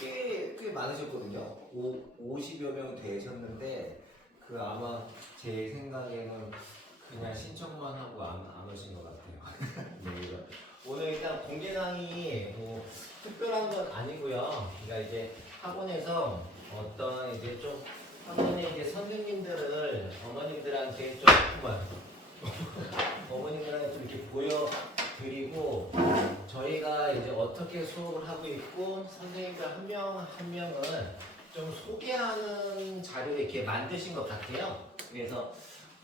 꽤 많으셨거든요. 50여 명 되셨는데 그 아마 제 생각에는 그냥 신청만 하고 안 오신 것 같아요. 네, 오늘 일단 공개강의 뭐 특별한 건 아니고요. 그러니까 이제 학원에서 어떤 이제 좀 학원의 이제 선생님들을 어머님들한테 좀 어머님들한테 좀 이렇게 보여드리고 저희가 이제 어떻게 수업을 하고 있고 선생님들 한 명 한 명은 좀 소개하는 자료를 이렇게 만드신 것 같아요. 그래서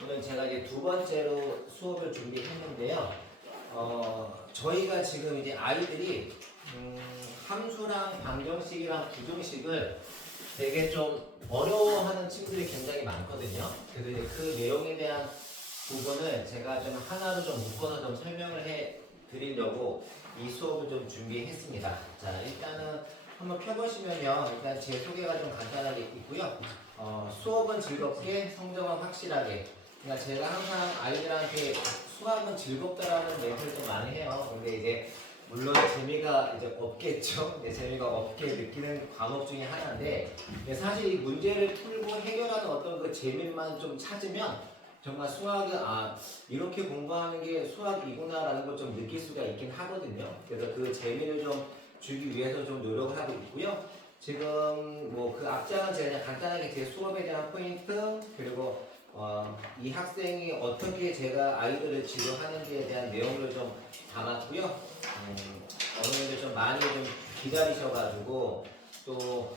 오늘 제가 이제 두 번째로 수업을 준비했는데요. 저희가 지금 이제 아이들이 함수랑 방정식이랑 부등식을 되게 좀 어려워하는 친구들이 굉장히 많거든요. 그래서 이제 그 내용에 대한 부분을 제가 좀 하나로 좀 묶어서 좀 설명을 해 드리려고 이 수업을 좀 준비했습니다. 자, 일단은 한번 펴보시면요. 일단 제 소개가 좀 간단하게 있고요. 수업은 즐겁게, 성적은 확실하게. 그러니까 제가 항상 아이들한테 수학은 즐겁다라는 멘트를 좀 많이 해요. 근데 이제 물론 재미가 이제 없겠죠. 네, 재미가 없게 느끼는 과목 중에 하나인데 사실 이 문제를 풀고 해결하는 어떤 그 재미만 좀 찾으면 정말 수학이 이렇게 공부하는 게 수학이구나라는 걸 좀 느낄 수가 있긴 하거든요. 그래서 그 재미를 좀 주기 위해서 좀 노력을 하고 있고요. 지금 뭐 그 앞장은 제가 그냥 간단하게 제 수업에 대한 포인트 그리고 이 학생이 어떻게 제가 아이들을 지도하는지에 대한 내용을 좀 담았고요. 어머님들 좀 많이 좀 기다리셔가지고 또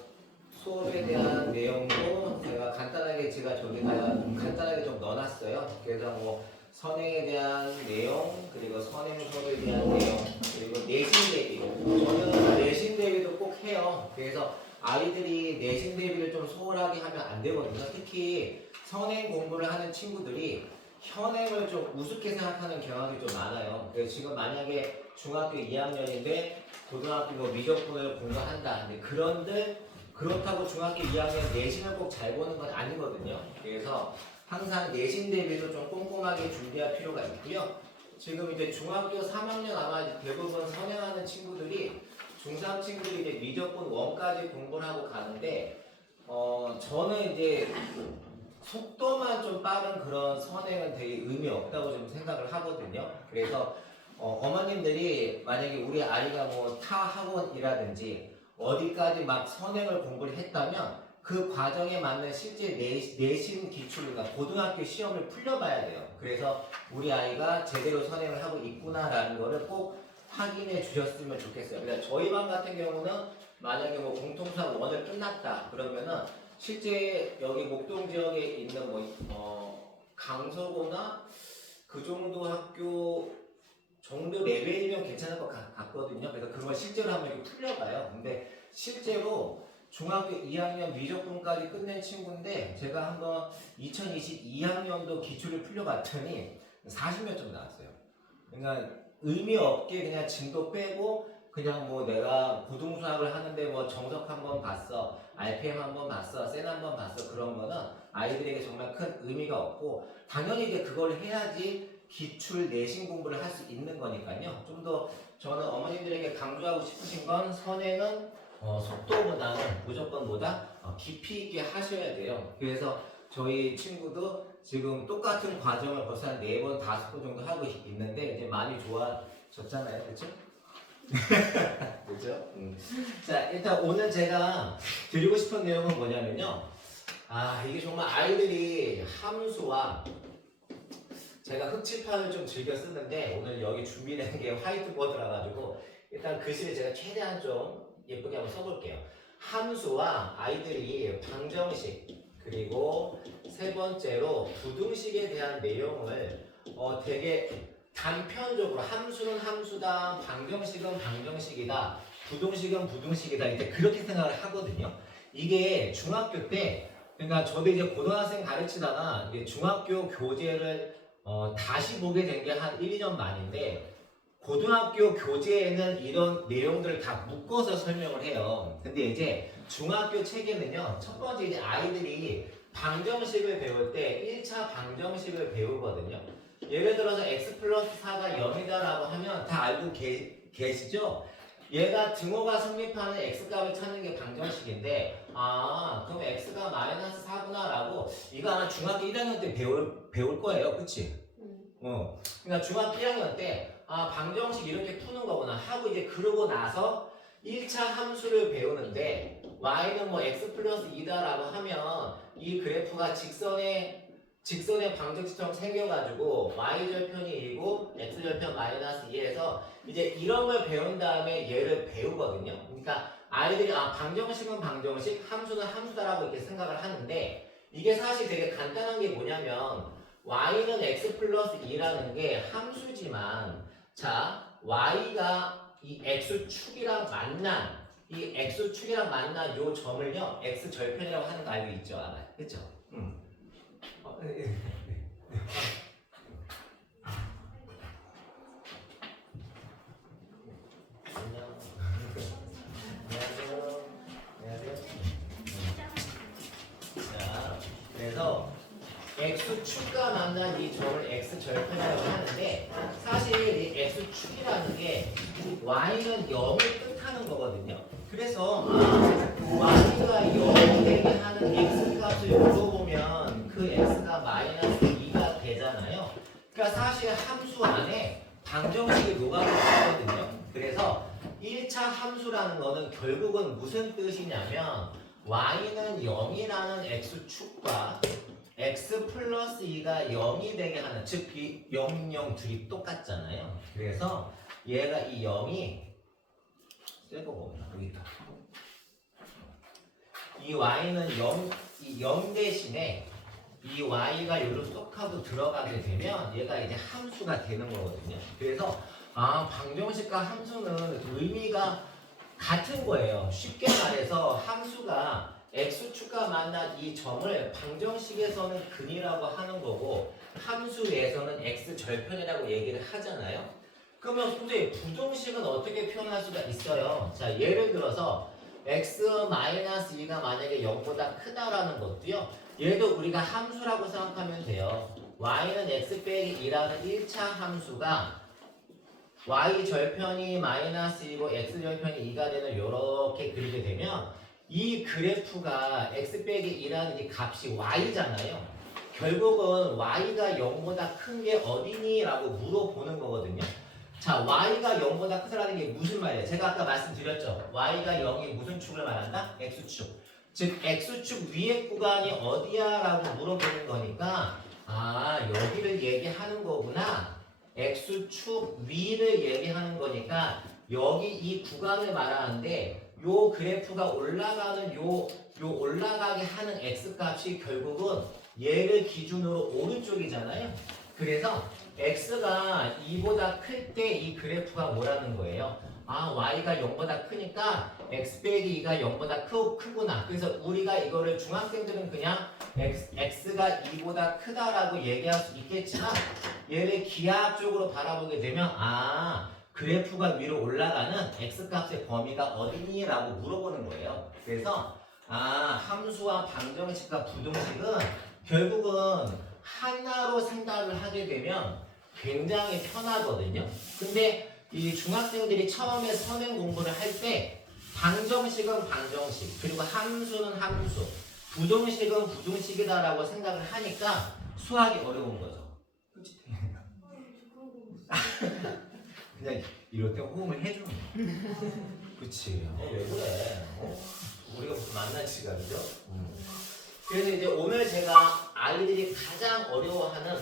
수업에 대한 내용도 제가 간단하게 저기다가 간단하게 좀 넣어놨어요. 그래서 뭐 선행에 대한 내용 그리고 선행 수업에 대한 내용 그리고 내신 대비 저는 내신 대비도 꼭 해요. 그래서 아이들이 내신 대비를 좀 소홀하게 하면 안 되거든요. 특히 선행 공부를 하는 친구들이 현행을 좀 우습게 생각하는 경향이 좀 많아요. 그래서 지금 만약에 중학교 2학년인데 고등학교 뭐 미적분을 공부한다. 근데 그렇다고 중학교 2학년 내신을 꼭 잘 보는 건 아니거든요. 그래서 항상 내신 대비도 좀 꼼꼼하게 준비할 필요가 있고요. 지금 이제 중학교 3학년 아마 이제 대부분 선행하는 친구들이 중3 친구들이 이제 미적분 1까지 공부를 하고 가는데 저는 이제 속도만 좀 빠른 그런 선행은 되게 의미 없다고 좀 생각을 하거든요. 그래서 어머님들이 만약에 우리 아이가 뭐 타 학원이라든지 어디까지 막 선행을 공부를 했다면 그 과정에 맞는 실제 내신 기출, 그러니까 고등학교 시험을 풀려봐야 돼요. 그래서 우리 아이가 제대로 선행을 하고 있구나라는 거를 꼭 확인해 주셨으면 좋겠어요. 그러니까 저희 반 같은 경우는 만약에 뭐 공통수학 1을 끝났다 그러면은 실제 여기 목동 지역에 있는 강서구나 그 정도 학교 정도 레벨이면 괜찮을 것 같거든요. 그래서 그걸 실제로 한번 이렇게 풀려봐요. 근데 실제로 중학교 2학년 미적분까지 끝낸 친구인데 제가 한번 2022학년도 기출을 풀려봤더니 40몇 점 나왔어요. 그러니까 의미 없게 그냥 진도 빼고 그냥 뭐 내가 고등수학을 하는데 뭐 정석 한번 봤어, RPM 한번 봤어, 센 한번 봤어 그런 거는 아이들에게 정말 큰 의미가 없고 당연히 이제 그걸 해야지 기출 내신 공부를 할 수 있는 거니까요. 좀 더 저는 어머님들에게 강조하고 싶으신 건 선행은 속도보다는 무조건보다 깊이 있게 하셔야 돼요. 그래서 저희 친구도 지금 똑같은 과정을 벌써 한 4번, 5번 정도 하고 있는데 이제 많이 좋아졌잖아요. 그렇죠? 그렇죠? 자, 일단 오늘 제가 드리고 싶은 내용은 뭐냐면요. 이게 정말 아이들이 함수와 제가 흑칠판을 좀 즐겨 쓰는데 오늘 여기 준비된 게 화이트보드라 가지고 일단 글씨를 제가 최대한 좀 예쁘게 한번 써볼게요. 함수와 아이들이 방정식 그리고 세 번째로 부등식에 대한 내용을 되게 단편적으로 함수는 함수다, 방정식은 방정식이다, 부등식은 부등식이다 이제 그렇게 생각을 하거든요. 이게 중학교 때 그러니까 저도 이제 고등학생 가르치다가 이제 중학교 교재를 다시 보게 된 게 한 1, 2년 만인데 고등학교 교재에는 이런 내용들을 다 묶어서 설명을 해요. 근데 이제 중학교 책에는요. 첫 번째 이제 아이들이 방정식을 배울 때 1차 방정식을 배우거든요. 예를 들어서 x 플러스 4가 0이다 라고 하면 다 알고 계시죠? 얘가 등호가 성립하는 x값을 찾는 게 방정식인데 그럼 x가 마이너스 4구나 라고 이거 아마 중학교 1학년 때 배울 거예요. 그치? 그러니까 중학교 1학년 때 방정식 이렇게 푸는 거구나 하고 이제 그러고 나서 1차 함수를 배우는데 y는 뭐 x 플러스 2다라고 하면 이 그래프가 직선의 방정식처럼 생겨가지고 y절편이 2고 x절편 마이너스 2에서 이제 이런 걸 배운 다음에 얘를 배우거든요. 그러니까 아이들이 방정식은 방정식, 함수는 함수다라고 이렇게 생각을 하는데 이게 사실 되게 간단한 게 뭐냐면 y는 x 플러스 2라는 게 함수지만 자 y가 이 x축이랑 만난 요 점을요 x절편이라고 하는 거 알고 있죠? 아마 그쵸? 네. 안녕하세요. 자, 그래서 x축과 만난 이 점을 x절편이라고 하는데 사실 이 x축이라는 게 y는 0을 뜻하는 거거든요. 그래서 y가 0이 되게 하는 x값을 물어보면 그 x가 마이너스 2가 되잖아요. 그러니까 사실 함수 안에 방정식이 녹아들거든요. 그래서 1차 함수라는 거는 결국은 무슨 뜻이냐면 y는 0이라는 x축과 x 플러스 2가 0이 되게 하는 즉 0, 0 둘이 똑같잖아요. 그래서 얘가 이 0이 셀거 봅니다. 여기 있다. 이 y는 0 대신에 이 y가 여기로 쏙 하고 들어가게 되면 얘가 이제 함수가 되는 거거든요. 그래서 방정식과 함수는 의미가 같은 거예요. 쉽게 말해서 함수가 x축과 만난 이 점을 방정식에서는 근이라고 하는 거고 함수에서는 x절편이라고 얘기를 하잖아요. 그러면 선생님 부등식은 어떻게 표현할 수가 있어요? 자, 예를 들어서 x-2가 만약에 0보다 크다라는 것도요. 얘도 우리가 함수라고 생각하면 돼요. y는 x 빼기 2라는 1차 함수가 y절편이 마이너스 2고 x절편이 2가 되는 이렇게 그리게 되면 이 그래프가 x 빼기 2라는 이 값이 y잖아요. 결국은 y가 0보다 큰 게 어디니? 라고 물어보는 거거든요. 자, y가 0보다 크다라는 게 무슨 말이에요? 제가 아까 말씀드렸죠. y가 0이 무슨 축을 말한다? x축. 즉 x축 위의 구간이 어디야? 라고 물어보는 거니까 여기를 얘기하는 거구나. x축 위를 얘기하는 거니까 여기 이 구간을 말하는데 요 그래프가 올라가는 요 올라가게 하는 x값이 결국은 얘를 기준으로 오른쪽이잖아요. 그래서 x가 2보다 클 때 이 그래프가 뭐라는 거예요? y가 0보다 크니까 x 빼기 2가 0보다 크구나. 그래서 우리가 이거를 중학생들은 그냥 x가 2보다 크다라고 얘기할 수 있겠지만 얘를 기하학적으로 바라보게 되면 그래프가 위로 올라가는 x값의 범위가 어디니? 라고 물어보는 거예요. 그래서 함수와 방정식과 부등식은 결국은 하나로 생각을 하게 되면 굉장히 편하거든요. 근데 이 중학생들이 처음에 선행 공부를 할 때 방정식은 방정식, 그리고 함수는 함수, 부등식은 부등식이다라고 생각을 하니까 수학이 어려운 거죠. 그렇지? 그냥 이럴 때 호응을 해주는 거야. 그치? 왜 그래? 우리가 무슨 만난 시간이죠? 그래서 이제 오늘 제가 아이들이 가장 어려워하는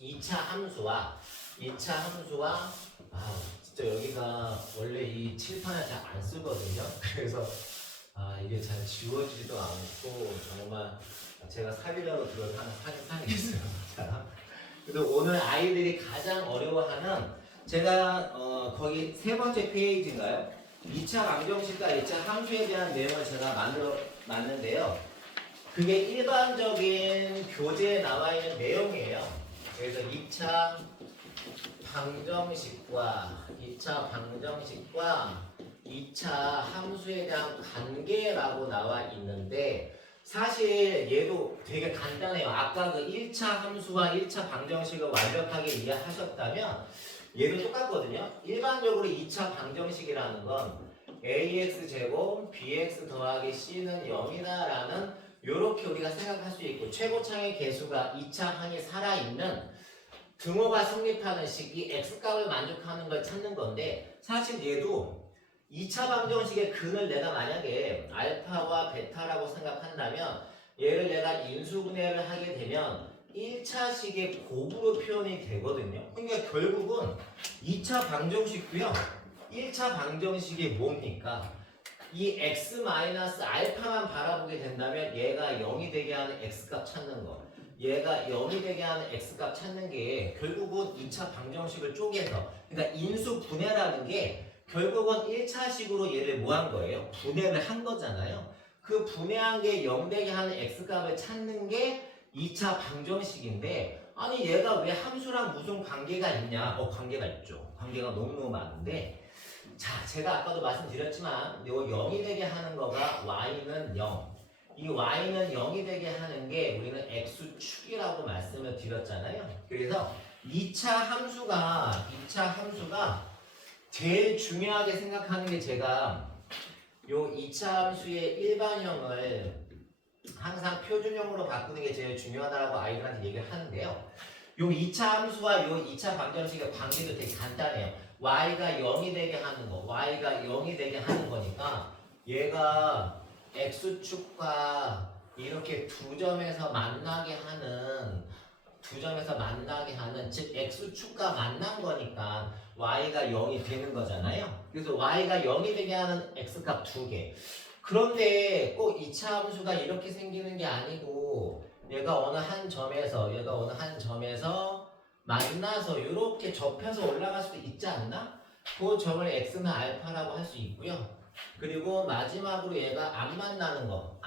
2차 함수와 진짜 여기가 원래 이 칠판을 잘 안 쓰거든요. 그래서 이게 잘 지워지지도 않고 정말 제가 사귀려고 그걸 하는 사귀겠어요. 그래서 오늘 아이들이 가장 어려워하는 제가 거기 세 번째 페이지인가요? 2차 방정식과 2차 함수에 대한 내용을 제가 만들어 놨는데요. 그게 일반적인 교재에 나와 있는 내용이에요. 그래서 2차 방정식과 2차 함수에 대한 관계라고 나와 있는데 사실 얘도 되게 간단해요. 아까 그 1차 함수와 1차 방정식을 완벽하게 이해하셨다면 얘도 똑같거든요. 일반적으로 2차 방정식이라는 건 ax 제곱 bx 더하기 c는 0이다라는 요렇게 우리가 생각할 수 있고 최고창의 개수가 2차 항이 살아있는 등호가 성립하는 식이 x값을 만족하는 걸 찾는 건데 사실 얘도 2차 방정식의 근을 내가 만약에 알파와 베타라고 생각한다면 얘를 내가 인수분해를 하게 되면 1차식의 곱으로 표현이 되거든요. 그러니까 결국은 2차 방정식도요. 1차 방정식이 뭡니까? 이 x-알파만 바라보게 된다면 얘가 0이 되게 하는 x값 찾는 거 얘가 0이 되게 하는 x값 찾는 게 결국은 2차 방정식을 쪼개서 그러니까 인수분해라는 게 결국은 1차식으로 얘를 뭐 한 거예요? 분해를 한 거잖아요. 그 분해한 게 0 되게 하는 x값을 찾는 게 2차 방정식인데 아니 얘가 왜 함수랑 무슨 관계가 있냐? 관계가 있죠. 관계가 너무너무 많은데 자 제가 아까도 말씀드렸지만 요 0이 되게 하는 거가 y는 0 이 y는 0이 되게 하는 게 우리는 x축이라고 말씀을 드렸잖아요. 그래서 2차 함수가 제일 중요하게 생각하는 게 제가 요 2차 함수의 일반형을 항상 표준형으로 바꾸는 게 제일 중요하다고 아이들한테 얘기를 하는데요. 요 2차 함수와 요 2차 방정식의 관계도 되게 간단해요. y가 0이 되게 하는 거, y가 0이 되게 하는 거니까 얘가 x축과 이렇게 두 점에서 만나게 하는 즉 x축과 만난 거니까 y가 0이 되는 거잖아요. 그래서 y가 0이 되게 하는 x값 두 개. 그런데 꼭 2차 함수가 이렇게 생기는 게 아니고 얘가 어느 한 점에서 만나서 이렇게 접혀서 올라갈 수도 있지 않나? 그 점을 x는 알파라고 할 수 있고요. 그리고 마지막으로 얘가 안 만나는 거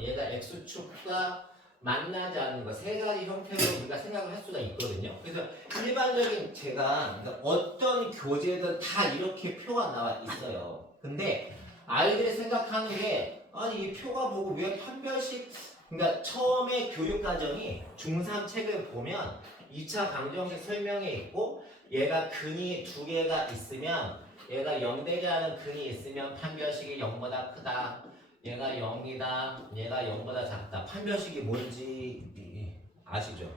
얘가 x축과 만나지 않는 거 세 가지 형태로 우리가 생각을 할 수가 있거든요. 그래서 일반적인 제가 그러니까 어떤 교재든 다 이렇게 표가 나와 있어요. 근데 아이들이 생각하는 게 아니 이 표가 보고 왜 판별식 그러니까 처음에 교육과정이 중3 책을 보면 2차 방정식 설명에 있고 얘가 근이 두 개가 있으면 얘가 0 되게 하는 근이 있으면 판별식이 0보다 크다. 얘가 0이다. 얘가 0보다 작다. 판별식이 뭔지 아시죠?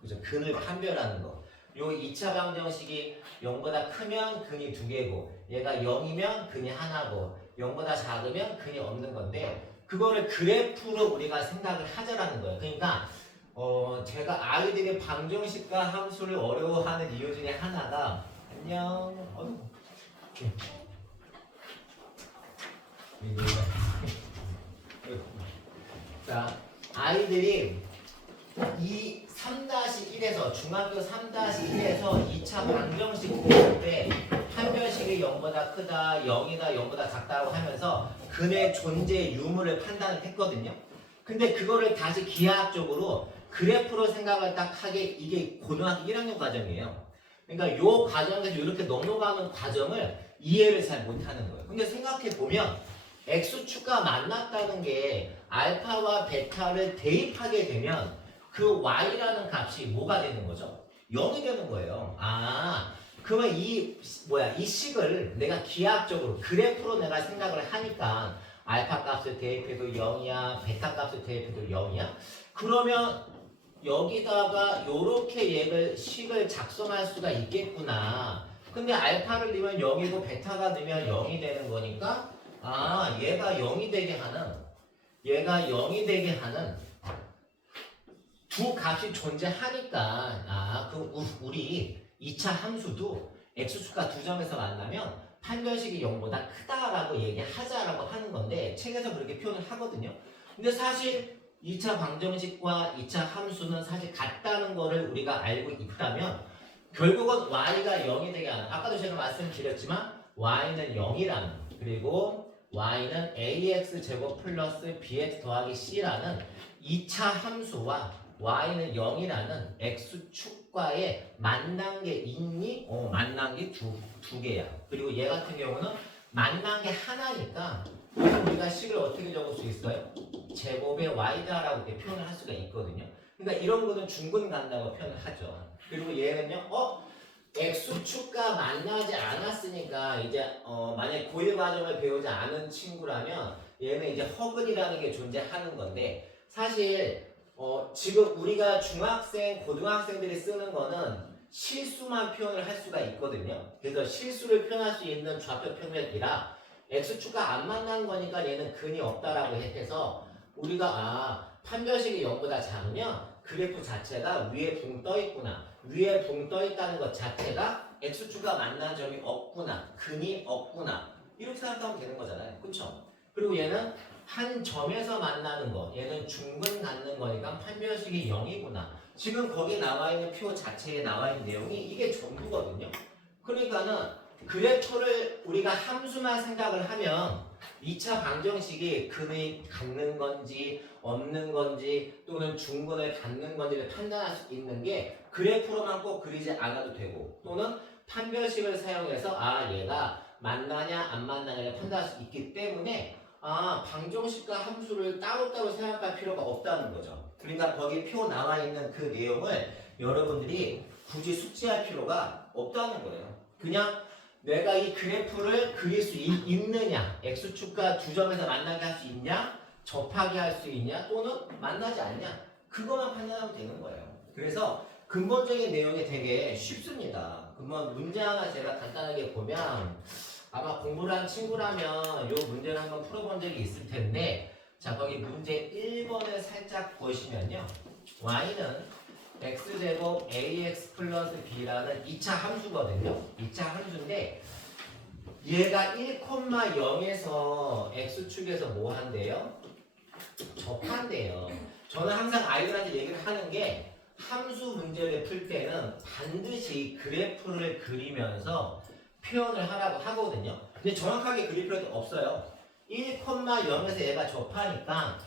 그죠? 근을 판별하는 거. 요 2차 방정식이 0보다 크면 근이 두 개고 얘가 0이면 근이 하나고 0보다 작으면 근이 없는 건데 그거를 그래프로 우리가 생각을 하자라는 거예요. 그러니까 제가 아이들이 방정식과 함수를 어려워하는 이유 중에 하나가 안녕. 자, 아이들이 이 3-1에서 중학교 3-1에서 2차 방정식 볼 때 판별식이 0보다 크다, 0이다, 0보다 작다고 하면서 근의 존재 유무를 판단을 했거든요. 근데 그거를 다시 기하학적으로 그래프로 생각을 딱 하게 이게 고등학교 1학년 과정이에요. 그러니까 요 과정에서 이렇게 넘어가는 과정을 이해를 잘 못하는 거예요. 근데 생각해 보면 x축과 만났다는 게 알파와 베타를 대입하게 되면 그 y라는 값이 뭐가 되는 거죠? 0이 되는 거예요. 그러면 이 식을 내가 기하학적으로 그래프로 내가 생각을 하니까 알파 값을 대입해도 0이야, 베타 값을 대입해도 0이야. 그러면 여기다가 요렇게 식을 작성할 수가 있겠구나. 근데 알파를 넣으면 0이고 베타가 넣으면 0이 되는 거니까 얘가 0이 되게 하는 두 값이 존재하니까 그럼 우리 2차 함수도 x축과 두 점에서 만나면 판별식이 0보다 크다라고 얘기하자라고 하는 건데 책에서 그렇게 표현을 하거든요. 근데 사실 2차 방정식과 2차 함수는 사실 같다는 거를 우리가 알고 있다면 결국은 y가 0이 되게 하는 아까도 제가 말씀드렸지만 y는 0이라는 그리고 y는 ax 제곱 플러스 bx 더하기 c라는 2차 함수와 y는 0이라는 x축과의 만난 게 있니? 만난 게 두 개야. 그리고 얘 같은 경우는 만난 게 하나니까 우리가 식을 어떻게 적을 수 있어요? 제곱의 y다라고 이렇게 표현을 할 수가 있거든요. 그러니까 이런 거는 중근 간다고 표현을 하죠. 그리고 얘는요, X축과 만나지 않았으니까 이제 만약 고일 과정을 배우지 않은 친구라면 얘는 이제 허근이라는 게 존재하는 건데 사실 지금 우리가 중학생, 고등학생들이 쓰는 거는 실수만 표현을 할 수가 있거든요. 그래서 실수를 표현할 수 있는 좌표 평면이라 X축과 안 만난 거니까 얘는 근이 없다라고 해서 우리가 판별식이 0보다 작으면 그래프 자체가 위에 붕 떠 있구나. 위에 붕 떠 있다는 것 자체가 X축과 만난 점이 없구나. 근이 없구나. 이렇게 생각하면 되는 거잖아요. 그쵸? 그리고 얘는 한 점에서 만나는 거. 얘는 중근 갖는 거니까 판별식이 0이구나. 지금 거기 나와 있는 표 자체에 나와 있는 내용이 이게 전부거든요. 그러니까는 그래프를 우리가 함수만 생각을 하면 2차 방정식이 근을 갖는 건지 없는 건지 또는 중근을 갖는 건지를 판단할 수 있는 게 그래프로만 꼭 그리지 않아도 되고 또는 판별식을 사용해서 얘가 만나냐 안 만나냐를 판단할 수 있기 때문에 방정식과 함수를 따로따로 생각할 필요가 없다는 거죠. 그러니까 거기 표 나와 있는 그 내용을 여러분들이 굳이 숙지할 필요가 없다는 거예요. 그냥 내가 이 그래프를 그릴 수 있느냐, X축과 두 점에서 만나게 할 수 있냐, 접하게 할 수 있냐, 또는 만나지 않냐, 그것만 판단하면 되는 거예요. 그래서 근본적인 내용이 되게 쉽습니다. 그러면 문제 하나 제가 간단하게 보면 아마 공부를 한 친구라면 이 문제를 한번 풀어본 적이 있을 텐데 자, 거기 문제 1번을 살짝 보시면요. y는 x제곱 ax 플러스 b라는 2차 함수거든요. 2차 함수인데 얘가 1,0에서 x축에서 뭐 한대요? 접한대요. 저는 항상 아이들한테 얘기를 하는 게 함수 문제를 풀 때는 반드시 그래프를 그리면서 표현을 하라고 하거든요. 근데 정확하게 그릴 필요도 없어요. 1,0에서 얘가 접하니까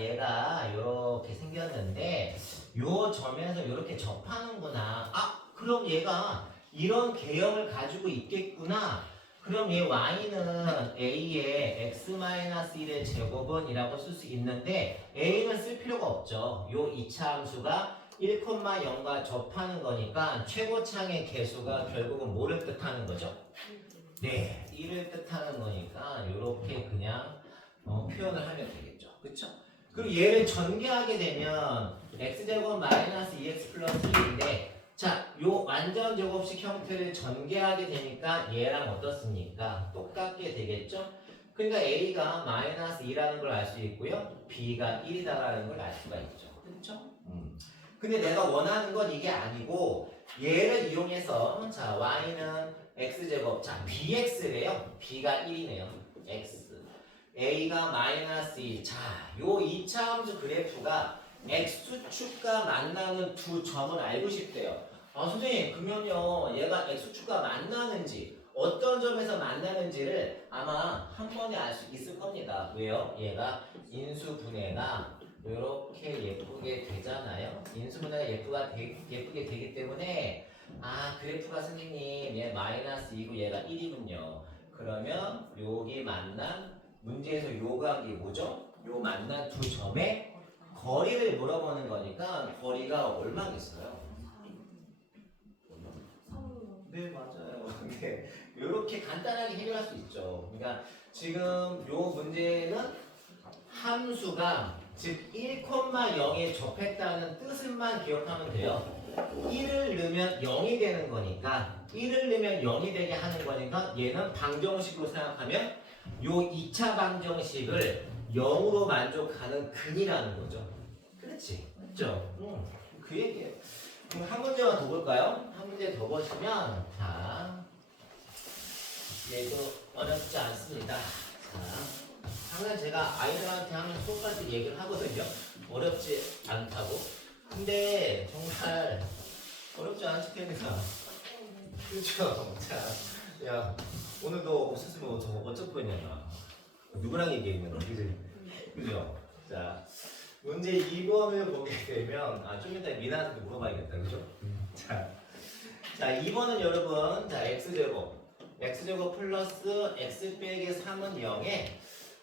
얘가 이렇게 생겼는데 요 점에서 이렇게 접하는구나. 그럼 얘가 이런 개형을 가지고 있겠구나. 그럼 얘 y는 a의 x-1의 제곱은 이라고 쓸 수 있는데 a는 쓸 필요가 없죠. 요 2차 함수가 1,0과 접하는 거니까 최고창의 개수가 결국은 뭐를 뜻하는 거죠? 네, 1을 뜻하는 거니까 이렇게 그냥 표현을 하면 되겠죠. 그쵸? 그리고 얘를 전개하게 되면 x제곱 마이너스 2x 플러스 2인데 자, 요 완전 제곱식 형태를 전개하게 되니까 얘랑 어떻습니까? 똑같게 되겠죠? 그러니까 a가 마이너스 2라는 걸 알 수 있고요. b가 1이다라는 걸 알 수가 있죠. 그렇죠? 근데 내가 원하는 건 이게 아니고 얘를 이용해서 자, y는 x제곱 자, bx래요. b가 1이네요. x a가 마이너스 2 자, 요 2차 함수 그래프가 x축과 만나는 두 점을 알고 싶대요. 선생님 그러면요 얘가 x축과 만나는지 어떤 점에서 만나는지를 아마 한 번에 알 수 있을 겁니다. 왜요? 얘가 인수분해가 이렇게 예쁘게 되잖아요. 인수분해가 예쁘게 되기 때문에 그래프가 선생님 얘 마이너스 2고 얘가 1이군요. 그러면 여기 만난 문제에서 요 각이 뭐죠? 요 만난 두 점의 거리를 물어보는 거니까 거리가 얼마겠어요? 네 맞아요. 네, 이렇게 간단하게 해결할 수 있죠. 그러니까 지금 요 문제는 함수가 즉 1,0에 접했다는 뜻만 기억하면 돼요. 1을 넣으면 0이 되는 거니까 1을 넣으면 0이 되게 하는 거니까 얘는 방정식으로 생각하면 요 2차 방정식을 0으로 만족하는 근이라는 거죠. 그렇지? 맞죠? 그 얘기예요. 그럼 한 문제만 더 볼까요? 한 문제 더 보시면 자 얘도 어렵지 않습니다. 자 항상 제가 아이들한테 하면 똑같이 얘기를 하거든요. 어렵지 않다고. 근데 정말 어렵지 않을 테니까. 그렇죠? 자, 야 오늘도 없었으면 어쩔 뻔했냐. 누구랑 얘기했냐? 그지? 그죠? 자. 문제 2번을 보게 되면 좀 이따 미나한테 물어봐야겠다. 그죠? 자 2번은 여러분 자 x제곱 플러스 x 빼기 3은 0에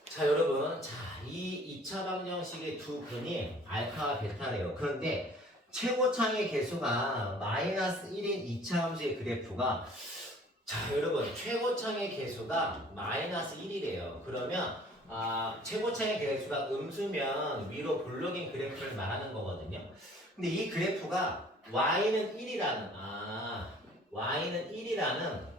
자 여러분 이 2차 방정식의 두 근이 알파와 베타래요. 그런데 최고창의 개수가 마이너스 1인 2차 함수의 그래프가 자 여러분 최고창의 개수가 마이너스 1이래요. 그러면 최고창의 개수가 음수면 위로 볼록인 그래프를 말하는 거거든요. 근데 이 그래프가 y는 1이라는 y는 1이라는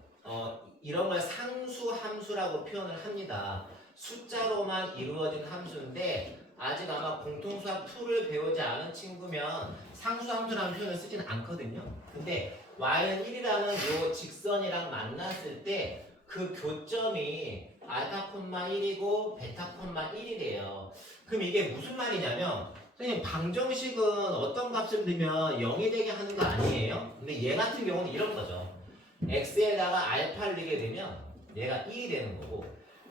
이런 걸 상수 함수라고 표현을 합니다. 숫자로만 이루어진 함수인데 아직 아마 공통수학 2를 배우지 않은 친구면 상수함수라는 표현을 쓰지는 않거든요. 근데 y는 1이라는 요 직선이랑 만났을 때 그 교점이 알파 콤마 1이고 베타 콤마 1이래요. 그럼 이게 무슨 말이냐면 선생님 방정식은 어떤 값을 넣으면 0이 되게 하는 거 아니에요? 근데 얘 같은 경우는 이런 거죠. x에다가 알파를 넣게 되면 얘가 1이 되는 거고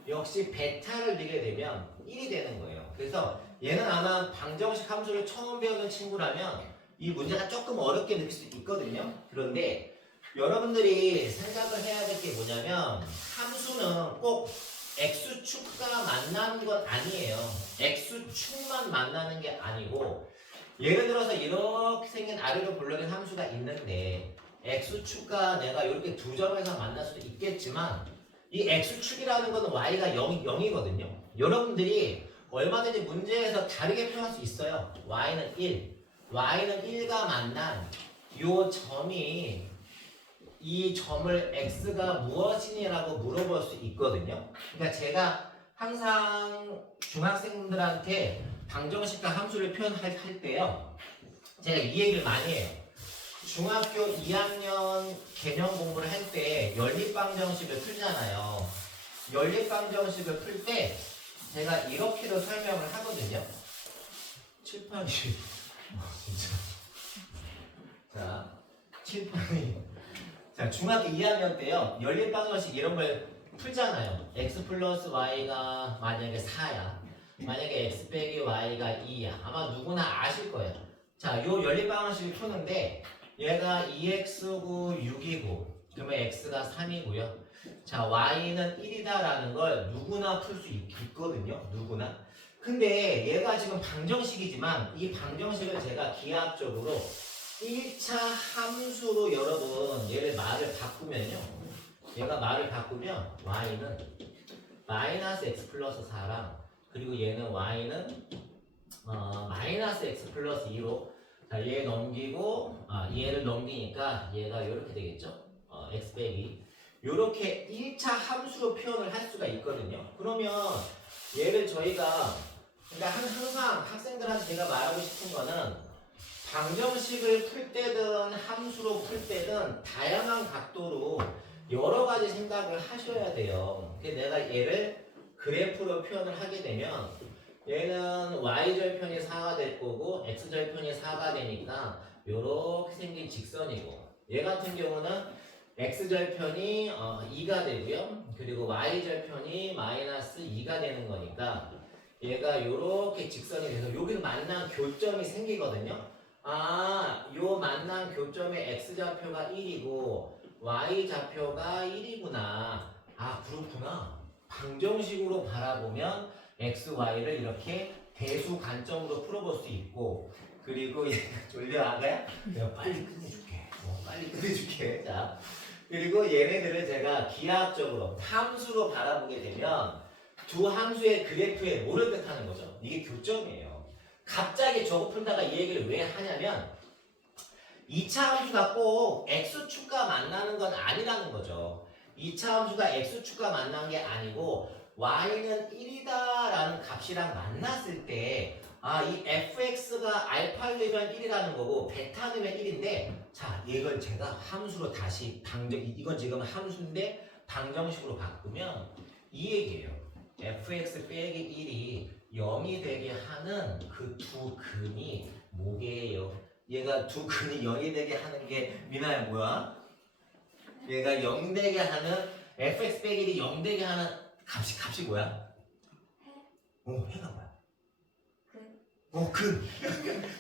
역시 베타를 넣게 되면 1이 되는 거예요. 그래서 얘는 아마 방정식 함수를 처음 배우는 친구라면 이 문제가 조금 어렵게 느낄 수 있거든요. 그런데 여러분들이 생각을 해야 될 게 뭐냐면 함수는 꼭 x축과 만나는 건 아니에요. x축만 만나는 게 아니고 예를 들어서 이렇게 생긴 아래로 볼록인 함수가 있는데 x축과 내가 이렇게 두 점에서 만날 수도 있겠지만 이 x축이라는 거는 y가 0이거든요. 여러분들이 얼마든지 문제에서 다르게 표현할 수 있어요. y는 1, y는 1가 만난 요 점이 이 점을 x가 무엇이냐라고 물어볼 수 있거든요. 그러니까 제가 항상 중학생들한테 방정식과 함수를 표현할 때요. 제가 이 얘기를 많이 해요. 중학교 2학년 개념 공부를 할 때 연립방정식을 풀잖아요. 연립방정식을 풀 때 제가 이렇게도 설명을 하거든요. 칠판이 진짜 자 칠판이 자 중학교 2학년 때요 연립방정식 이런 걸 풀잖아요. x 플러스 y가 만약에 4야. 만약에 x 빼기 y가 2야. 아마 누구나 아실 거예요. 자, 요 연립방정식을 푸는데 얘가 2x고 6이고 그러면 x가 3이고요. 자, y는 1이다라는 걸 누구나 풀 수 있거든요. 누구나. 근데 얘가 지금 방정식이지만 이 방정식을 제가 기하학적으로 1차 함수로 여러분 얘를 말을 바꾸면요. 얘가 말을 바꾸면 y는 마이너스 x 플러스 4랑 그리고 얘는 y는 마이너스 x 플러스 2로 자, 얘 넘기고 얘를 넘기니까 얘가 이렇게 되겠죠. x 빼기 이렇게 1차 함수로 표현을 할 수가 있거든요. 그러면 얘를 저희가 그러니까 항상 학생들한테 제가 말하고 싶은 거는 방정식을 풀 때든 함수로 풀 때든 다양한 각도로 여러 가지 생각을 하셔야 돼요. 내가 얘를 그래프로 표현을 하게 되면 얘는 y절편이 4가 될 거고 x절편이 4가 되니까 이렇게 생긴 직선이고 얘 같은 경우는 x절편이 2가 되고요. 그리고 y절편이 마이너스 2가 되는 거니까 얘가 이렇게 직선이 돼서 여기서 만난 교점이 생기거든요. 요 만난 교점의 x좌표가 1이고 y좌표가 1이구나. 그렇구나. 방정식으로 바라보면 x, y를 이렇게 대수 관점으로 풀어볼 수 있고 그리고 얘가 졸려 아가야? 내가 빨리 끝내줄게. 빨리 끝내줄게. 자, 그리고 얘네들을 제가 기하학적으로 함수로 바라보게 되면 두 함수의 그래프에 뭐를 뜻하는 거죠? 이게 교점이에요. 갑자기 저거 풀다가 이 얘기를 왜 하냐면 2차 함수가 꼭 x축과 만나는 건 아니라는 거죠. 2차 함수가 x축과 만난 게 아니고 y는 1이다라는 값이랑 만났을 때 이 fx가 알파 넣으면 1이라는 거고 베타 넣으면 1인데 자 이걸 제가 함수로 다시 이건 지금 함수인데 방정식으로 바꾸면 이 얘기예요. fx 빼기 1이 0이 되게 하는 그 두 근이 뭐게요? 얘가 두 근이 0이 되게 하는 게 미나야 뭐야? 얘가 0 되게 하는 fx 빼기 1이 0 되게 하는 값이 뭐야? 해가 뭐야? 근.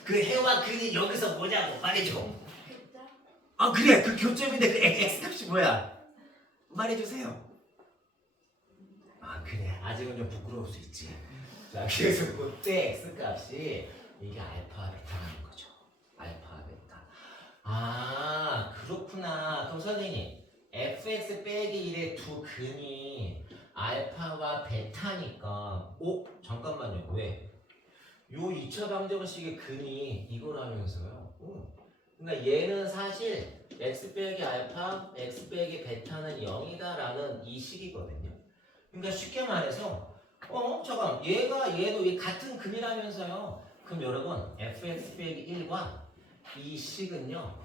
그 해와 근이 여기서 뭐냐고 말해줘. 그래 그 교점인데 그 x 값이 뭐야? 말해주세요. 그래 아직은 좀 부끄러울 수 있지. 자 그래서 그때 x 값이 이게 알파 베타라는 거죠. 알파 아, 그렇구나. 그럼 선생님, fx 빼기 1의 두 근이 알파와 베타니까, 잠깐만요. 왜? 요 2차 방정식의 근이 이거라면서요. 그러니까 얘는 사실 x 빼기 알파, x 빼기 베타는 0이다라는 이 식이거든요. 그러니까 쉽게 말해서, 잠깐, 얘도 같은 근이라면서요. 그럼 여러분, fx 빼기 1과 이 식은요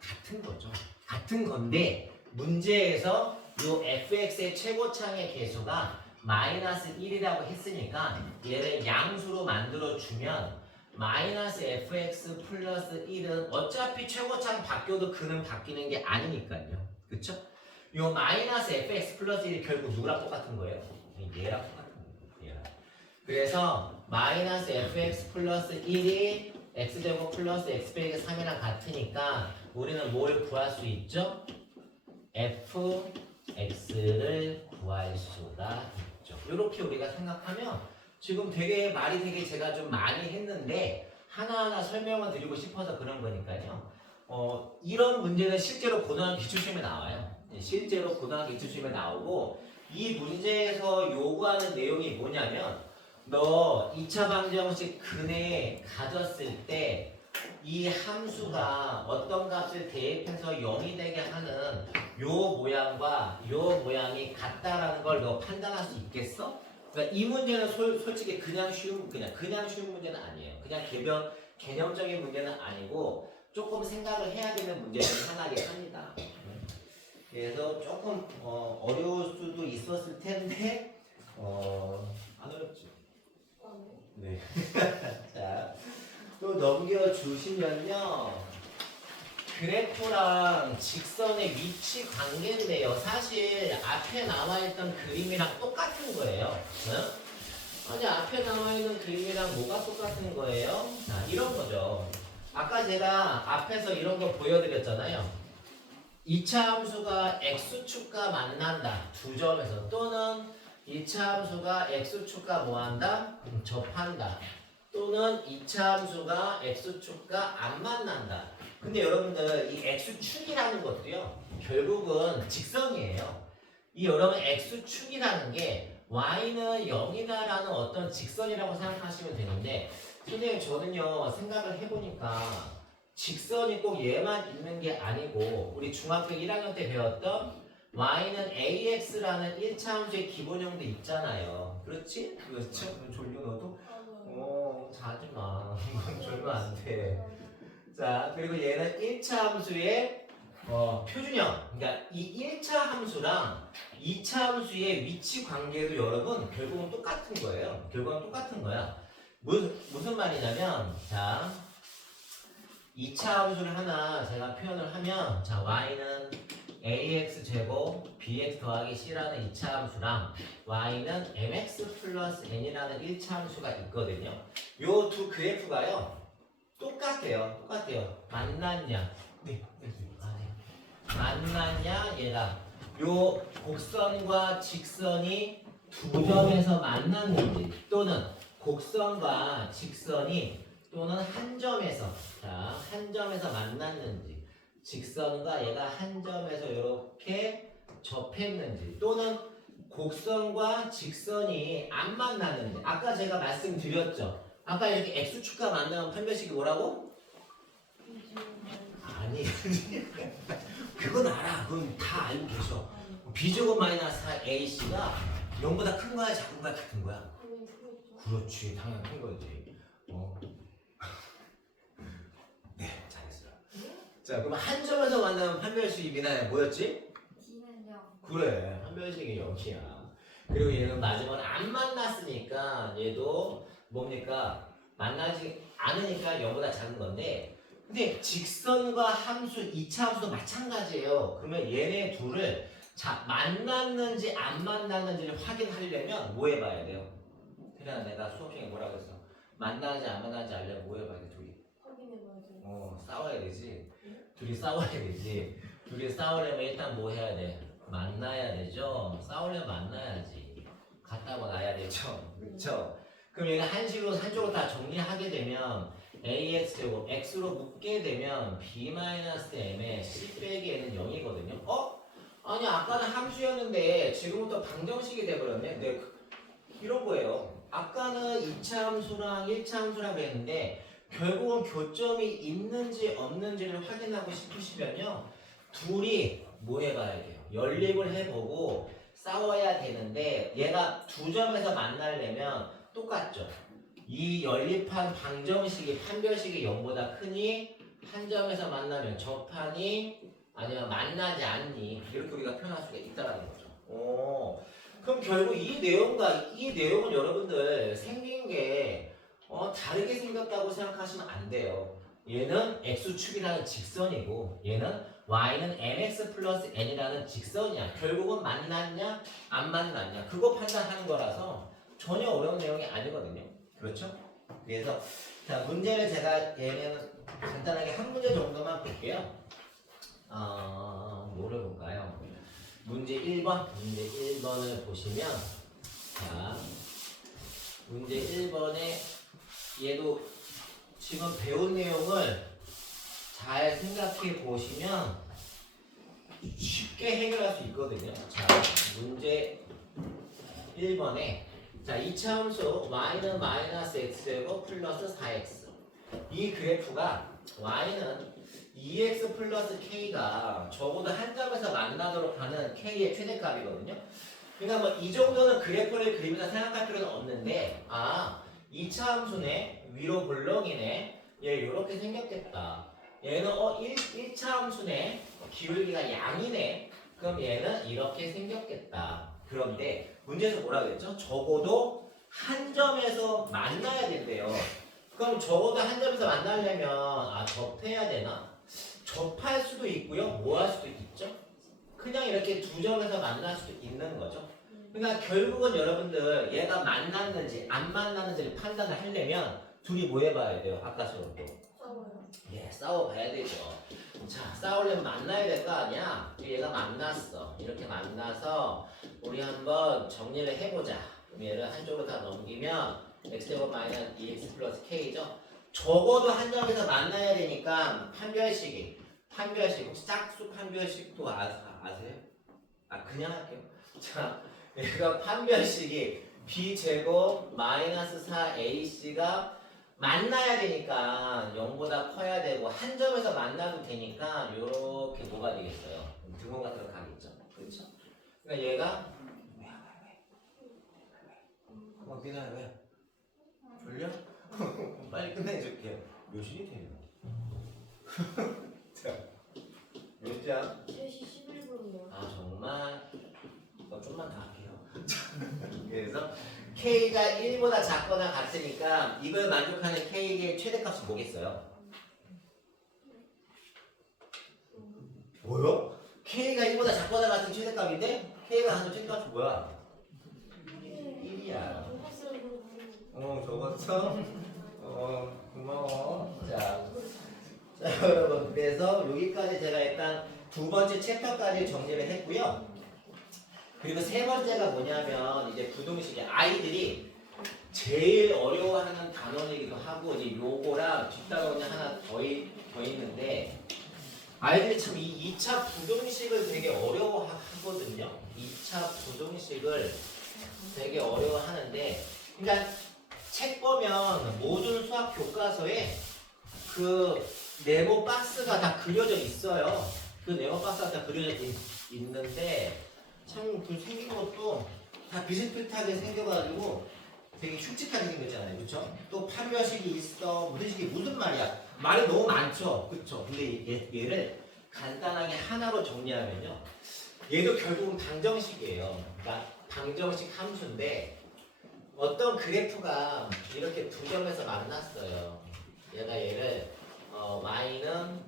같은 거죠. 같은 건데 문제에서 요 fx의 최고창의 개수가 마이너스 1이라고 했으니까 얘를 양수로 만들어주면 마이너스 fx 플러스 1은 어차피 최고창 바뀌어도 근은 바뀌는 게 아니니까요. 그쵸? 요 마이너스 fx 플러스 1이 결국 누구랑 똑같은 거예요? 얘랑 똑같은 거예요. 얘랑. 그래서 마이너스 fx 플러스 1이 x제곱 플러스 x 빼기 3이랑 같으니까 우리는 뭘 구할 수 있죠? fx를 구할 수가 있죠. 이렇게 우리가 생각하면 지금 말이 되게 제가 좀 많이 했는데 하나하나 설명을 드리고 싶어서 그런 거니까요. 이런 문제는 실제로 고등학교 기출시험에 나와요. 실제로 고등학교 기출시험에 나오고 이 문제에서 요구하는 내용이 뭐냐면 너 2차 방정식 근에 가졌을 때 이 함수가 어떤 값을 대입해서 0이 되게 하는 요 모양과 요 모양이 같다라는 걸 너 판단할 수 있겠어? 그러니까 이 문제는 솔직히 그냥 쉬운 문제는 아니에요. 그냥 개념적인 문제는 아니고 조금 생각을 해야 되는 문제 중 하나긴 합니다. 그래서 조금 어려울 수도 있었을 텐데 안 어렵지? 네. 자, 또 넘겨주시면요. 그래프랑 직선의 위치 관계인데요. 사실 앞에 나와있던 그림이랑 똑같은 거예요. 응? 아니, 앞에 나와있는 그림이랑 뭐가 똑같은 거예요? 자, 이런 거죠. 아까 제가 앞에서 이런 거 보여드렸잖아요. 2차 함수가 x축과 만난다. 두 점에서. 또는 2차 함수가 x축과 뭐한다? 접한다. 또는 2차 함수가 x축과 안 만난다. 근데 여러분들 이 x축이라는 것도요. 결국은 직선이에요. 이 여러분 x축이라는 게 y는 0이다라는 어떤 직선이라고 생각하시면 되는데 선생님 저는요 생각을 해보니까 직선이 꼭 얘만 있는 게 아니고 우리 중학교 1학년 때 배웠던 y는 ax라는 1차 함수의 기본형도 있잖아요. 그렇지? 그렇죠? 졸려 너도? 자지 마. 졸면 안 돼. 자, 그리고 얘는 1차 함수의 표준형. 그러니까 이 1차 함수랑 2차 함수의 위치 관계도 여러분 결국은 똑같은 거예요. 결국은 똑같은 거야. 무슨 말이냐면 자 2차 함수를 하나 제가 표현을 하면 자 y는 ax 제곱 bx 더하기 c라는 2차 함수랑 y는 mx 플러스 n이라는 1차 함수가 있거든요. 요 두 그래프가요 똑같아요. 만났냐? 네. 만났냐? 얘가 요 곡선과 직선이 두 점에서 만났는지 또는 곡선과 직선이 또는 한 점에서 만났는지 직선과 얘가 한 점에서 이렇게 접했는지 또는 곡선과 직선이 안 만났는지 아까 제가 말씀드렸죠. 아까 이렇게 x축과 만나면 판별식이 뭐라고? 아니 그건 알아. 그건 다 알고 계셔. b제곱 마이너스 4ac가 0보다 큰 거야 작은 거야 같은 거야? 그렇지 당연히 큰 거지. 네 잘했어요. 자 그럼 한 점에서 만나면 판별식이 미나야 뭐였지? D는 0. 그래 판별식이 0이야. 그리고 얘는 마지막에 안 만났으니까 얘도 뭡니까? 만나지 않으니까 0보다 작은 건데 근데 직선과 함수 2차 함수도 마찬가지예요. 그러면 얘네 둘을 만났는지 안 만났는지를 확인하려면 뭐 해봐야 돼요? 그냥 내가 수업 중에 뭐라고 했어? 만나는지 안 만나는지 알려면 뭐 해봐야 돼? 둘이 확인해봐야죠. 싸워야 되지. 둘이 싸워야 되지. 둘이 싸우려면 일단 뭐 해야 돼? 만나야 되죠. 싸우려면 만나야지. 갔다고 나야 되죠. 그렇죠? 그럼 얘가 한쪽으로 다 정리하게 되면 ax제곱 x로 묶게 되면 b-m의 c 빼기 n은 0이거든요. 아니 아까는 함수였는데 지금부터 방정식이 돼버렸네. 네, 이런 거예요. 아까는 2차 함수랑 1차 함수라고 했는데 결국은 교점이 있는지 없는지를 확인하고 싶으시면요. 둘이 뭐 해봐야 돼요? 연립을 해보고 싸워야 되는데 얘가 두 점에서 만나려면 똑같죠. 이 연립한 방정식이 판별식이 0보다 크니 한 점에서 만나면 접하니 아니면 만나지 않니 이렇게 우리가 표현할 수가 있다는 거죠. 그럼 결국 이 내용은 여러분들 생긴 게 다르게 생겼다고 생각하시면 안 돼요. 얘는 x축이라는 직선이고 얘는 y는 mx 플러스 n이라는 직선이야. 결국은 만났냐 안 만났냐 그거 판단하는 거라서 전혀 어려운 내용이 아니거든요. 그렇죠? 그래서 자 문제를 제가 얘는 간단하게 한 문제 정도만 볼게요. 뭐를 볼까요? 문제 1번을 보시면 자 문제 1번에 얘도 지금 배운 내용을 잘 생각해 보시면 쉽게 해결할 수 있거든요. 자 문제 1번에 자 2차 함수 y는 마이너스 x제곱 플러스 4x 이 그래프가 y는 2x 플러스 k가 적어도 한 점에서 만나도록 하는 k의 최대값이거든요. 그러니까 뭐 이 정도는 그래프를 그리면서 생각할 필요는 없는데 2차 함수네 위로 볼록이네 얘 이렇게 생겼겠다. 얘는 1차 함수네 기울기가 양이네 그럼 얘는 이렇게 생겼겠다. 그런데 문제에서 뭐라 그랬죠? 적어도 한 점에서 만나야 된대요. 그럼 적어도 한 점에서 만나려면 접해야 되나? 접할 수도 있고요. 뭐 할 수도 있죠? 그냥 이렇게 두 점에서 만날 수도 있는 거죠. 그러니까 결국은 여러분들 얘가 만났는지 안 만났는지를 판단을 하려면 둘이 뭐 해봐야 돼요? 아까처럼 또. 싸워요. 예, 싸워봐야 되죠. 자, 싸우려면 만나야 될 거 아니야? 얘가 만났어. 이렇게 만나서 우리 한번 정리를 해보자. 그럼 얘를 한쪽으로 다 넘기면 x제곱 마이너스 2x 플러스 k죠. 적어도 한 점에서 만나야 되니까 판별식 혹시 짝수 판별식도 아세요? 그냥 할게요. 자, 얘가 판별식이 b제곱 마이너스 4ac가 만나야 되니까 0보다 커야 되고 한 점에서 만나도 되니까 이렇게 뭐가 되겠어요? 등호 같은 거 가겠죠. 그렇죠? 그러니까 얘가 한번 기다려 왜? 졸려? 빨리 끝내줄게요. 몇 시니 되냐? 자, 몇 장? 3시 11분이요. 정말 좀만 더 할게요. 그래서 K가 1보다 작거나 같으니까 이걸 만족하는 K의 최대값이 뭐겠어요? 뭐요? K가 1보다 작거나 같은 최대값인데 K가 하는 최대값이 뭐야? 1이야. 적었어? 고마워. 자, 여러분 그래서 여기까지 제가 일단 두 번째 챕터까지 정리를 했고요. 그리고 세 번째가 뭐냐면 이제 부등식이 아이들이 제일 어려워하는 단원이기도 하고 이제 요거랑 뒷단원이 하나 더 있는데 아이들이 참 이 2차 부등식을 되게 어려워하거든요. 2차 부등식을 되게 어려워하는데 그러니까 책 보면 모든 수학 교과서에 그 네모 박스가 다 그려져 있어요. 그 네모 박스가 다 그려져 있는데 참 그 생긴 것도 다 비슷비슷하게 생겨가지고 되게 흉측하게 생겼잖아요. 그쵸? 또 판별식이 있어. 무등식이 무슨 말이야? 말이 너무 많죠. 그쵸? 근데 얘를 간단하게 하나로 정리하면요. 얘도 결국은 방정식이에요. 그러니까 방정식 함수인데 어떤 그래프가 이렇게 두 점에서 만났어요. 얘를 y는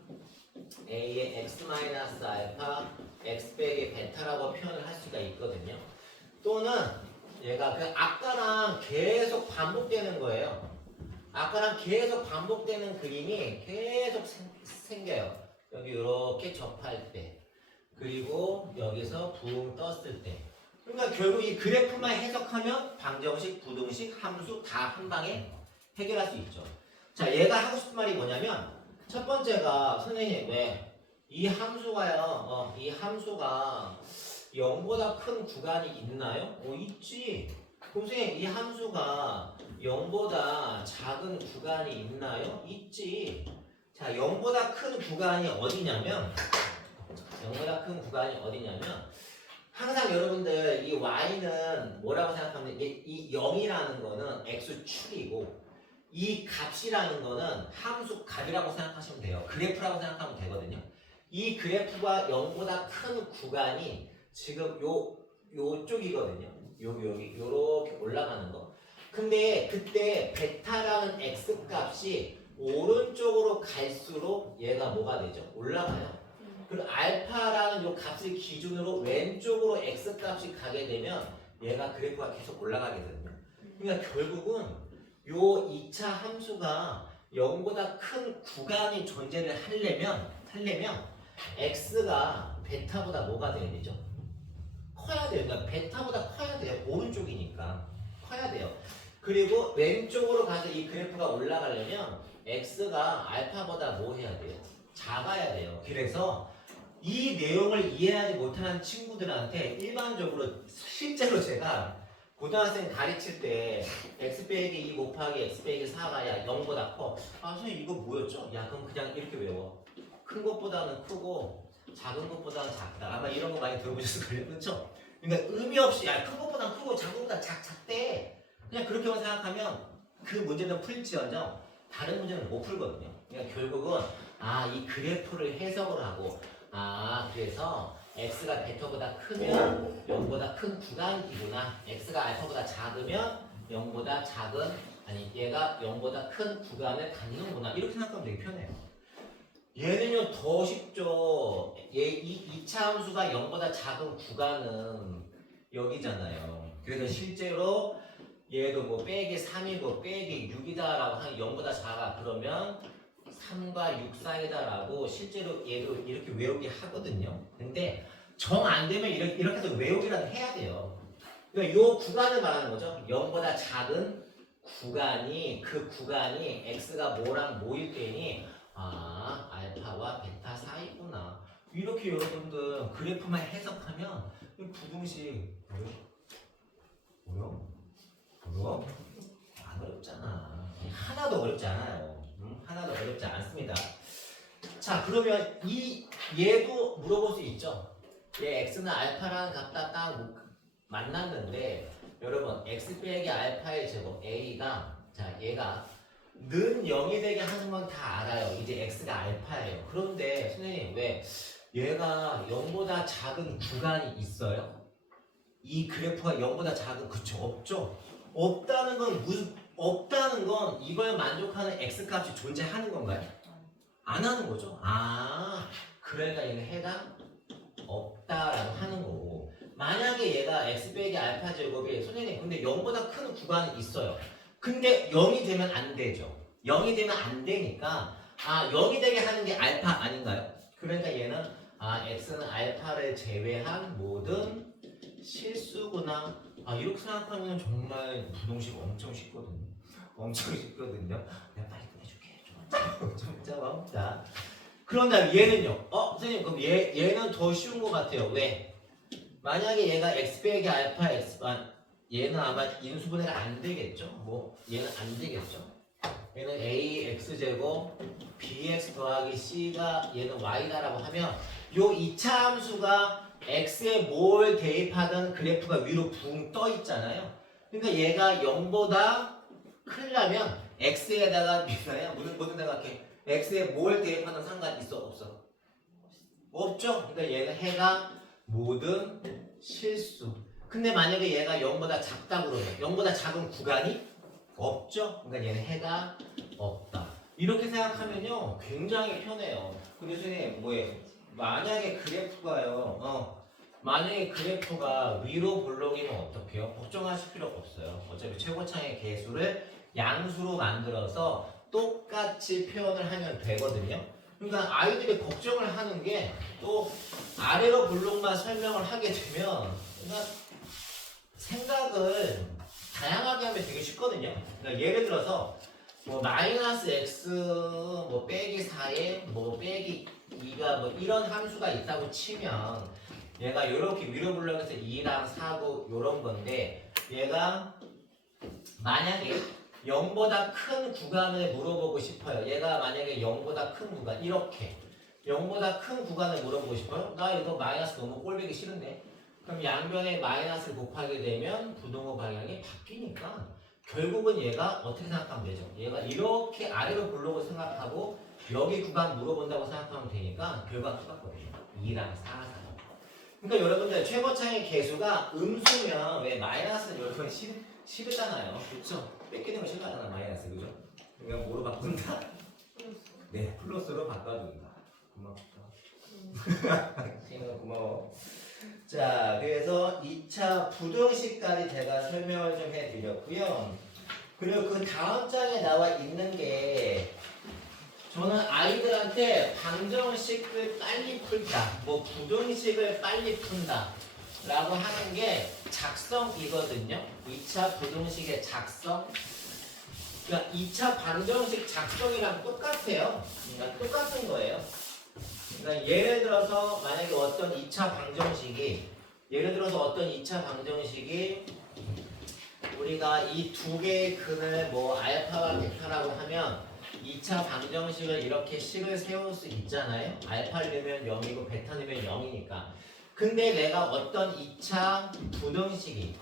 a의 x-알파 x 빼기 베타라고 표현을 할 수가 있거든요. 또는 얘가 그 아까랑 계속 반복되는 거예요. 아까랑 계속 반복되는 그림이 계속 생겨요. 여기 이렇게 접할 때 그리고 여기서 붕 떴을 때 그러니까 결국 이 그래프만 해석하면 방정식, 부등식, 함수 다 한 방에 해결할 수 있죠. 자, 얘가 하고 싶은 말이 뭐냐면 첫 번째가 선생님 왜 이 함수가요, 이 함수가 0보다 큰 구간이 있나요? 있지. 그럼 선생님 이 함수가 0보다 작은 구간이 있나요? 있지. 자, 0보다 큰 구간이 어디냐면 항상 여러분들 이 y는 뭐라고 생각하면 이 0이라는 거는 x축이고 이 값이라는 거는 함수 값이라고 생각하시면 돼요. 그래프라고 생각하면 되거든요. 이 그래프가 0보다 큰 구간이 지금 요쪽이거든요. 여기 요렇게 올라가는 거. 근데 그때 베타라는 x 값이 오른쪽으로 갈수록 얘가 뭐가 되죠? 올라가요. 그리고 알파라는 요 값을 기준으로 왼쪽으로 x 값이 가게 되면 얘가 그래프가 계속 올라가게 되거든요. 그러니까 결국은 요 2차 함수가 0보다 큰 구간이 존재를 하려면 x가 베타보다 뭐가 돼야 되죠? 커야 돼요. 그러니까 베타보다 커야 돼요. 오른쪽이니까 커야 돼요. 그리고 왼쪽으로 가서 이 그래프가 올라가려면 x가 알파보다 뭐 해야 돼요? 작아야 돼요. 그래서 이 내용을 이해하지 못하는 친구들한테 일반적으로 실제로 제가 고등학생 가르칠 때 x 빼기 2 곱하기 x 빼기 4가 야 0보다 커. 아 선생님 이거 뭐였죠? 야 그럼 그냥 이렇게 외워. 큰 것보다는 크고 작은 것보다는 작다. 아마 이런 거 많이 들어보셨을 거예요. 그렇죠? 그러니까 의미 없이 야 큰 것보다는 크고 작은 것보다 작대. 그냥 그렇게만 생각하면 그 문제는 풀지언정 다른 문제는 못 풀거든요. 그러니까 결국은 이 그래프를 해석을 하고 그래서 x가 베타보다 크면 0보다 큰 구간이구나. x가 알파보다 작으면 0보다 작은 얘가 0보다 큰 구간을 갖는구나. 이렇게 생각하면 되게 편해요. 얘는요 더 쉽죠. 이 2차 함수가 0보다 작은 구간은 여기잖아요. 그래서 실제로 얘도 뭐 빼기 3이고 빼기 6이다라고 하면 0보다 작아. 그러면 3과 6 사이다라고 실제로 얘도 이렇게 외우게 하거든요. 근데 정 안 되면 이렇게 해서 외우기라도 해야 돼요. 그러니까 요 구간을 말하는 거죠. 0보다 작은 구간이 그 구간이 x가 뭐랑 뭐일 때니 알파와 베타 사이구나. 이렇게 여러분들 그래프만 해석하면 부등식 어려워? 안 어렵잖아. 하나도 어렵지 않아요. 하나도 어렵지 않습니다. 자, 그러면 얘도 물어볼 수 있죠. 얘 x는 알파라는 값과 딱 만났는데 여러분 x 빼기 알파의 제곱 a가 얘가 는 0이 되게 하는 건 다 알아요. 이제 x가 알파예요. 그런데 선생님 왜 얘가 0보다 작은 구간이 있어요? 이 그래프가 0보다 작은 그쵸? 없죠? 없다는 건 이걸 만족하는 x값이 존재하는 건가요? 안 하는 거죠? 그러니까 얘는 해당 없다라고 하는 거고 만약에 얘가 x 빼기 알파 제곱이 선생님 근데 0보다 큰 구간이 있어요. 근데 0이 되면 안 되죠. 0이 되면 안 되니까 0이 되게 하는 게 알파 아닌가요? 그러니까 얘는 x는 알파를 제외한 모든 실수구나. 이렇게 생각하면 정말 부등식 엄청 쉽거든요. 내가 빨리 끝내줄게. 좀 참아. 그런 다음에 얘는요. 선생님 그럼 얘는 더 쉬운 것 같아요. 왜? 만약에 얘가 x 빼기 알파 얘는 아마 인수분해가 안 되겠죠. 얘는 안 되겠죠. 얘는 a x제곱 bx 더하기 c가 얘는 y다라고 하면 요 2차 함수가 x에 뭘 대입하든 그래프가 위로 붕 떠 있잖아요. 그러니까 얘가 0보다 크려면 x에다가 뭐든 생각해. x에 뭘 대입하든 상관 있어 없어? 없죠. 그러니까 얘는 해가 모든 실수. 근데 만약에 얘가 0보다 작다 그러면 0보다 작은 구간이 없죠. 그러니까 얘는 해가 없다. 이렇게 생각하면요 굉장히 편해요. 근데 선생님 만약에 그래프가 위로 볼록이면 어떡해요? 걱정하실 필요가 없어요. 어차피 최고차의 계수를 양수로 만들어서 똑같이 표현을 하면 되거든요. 그러니까 아이들이 걱정을 하는 게 또 아래로 볼록만 설명을 하게 되면 그러니까 생각을 다양하게 하면 되게 쉽거든요. 그러니까 예를 들어서 뭐 마이너스 x 뭐 빼기 4에 뭐 빼기 2가 뭐 이런 함수가 있다고 치면 얘가 이렇게 위로 불러서 2랑 4고 이런 건데 얘가 만약에 0보다 큰 구간을 물어보고 싶어요. 얘가 만약에 0보다 큰 구간 이렇게 0보다 큰 구간을 물어보고 싶어요. 나 이거 마이너스 너무 꼴보기 싫은데 그럼 양변에 마이너스를 곱하게 되면 부동호 방향이 바뀌니까 결국은 얘가 어떻게 생각하면 되죠? 얘가 이렇게 아래로 블록을 생각하고 여기 구간 물어본다고 생각하면 되니까 결과가 똑같거든요. 2랑 4, 4. 그러니까 여러분들 최고차의 개수가 음수면 왜 마이너스는 여러분 싫으잖아요. 그렇죠? 뺏기는 거 싫어하잖아 마이너스. 그죠? 그러니까 뭐로 바꾼다? 네, 플러스로 바꿔준다. 고맙다. 신우 고마워. 자, 그래서 2차 부등식까지 제가 설명을 좀 해드렸고요. 그리고 그 다음 장에 나와 있는 게 저는 아이들한테 방정식을 빨리 풀다, 뭐 부등식을 빨리 푼다 라고 하는 게 작성이거든요. 2차 부등식의 작성. 그러니까 2차 방정식 작성이랑 똑같아요. 그러니까 똑같은 거예요. 그러니까 예를 들어서 만약에 어떤 2차 방정식이 우리가 이 두 개의 근을 뭐 알파와 베타라고 하면 2차 방정식을 이렇게 식을 세울 수 있잖아요. 알파를 넣으면 0이고 베타 넣으면 0이니까. 근데 내가 어떤 2차 부등식이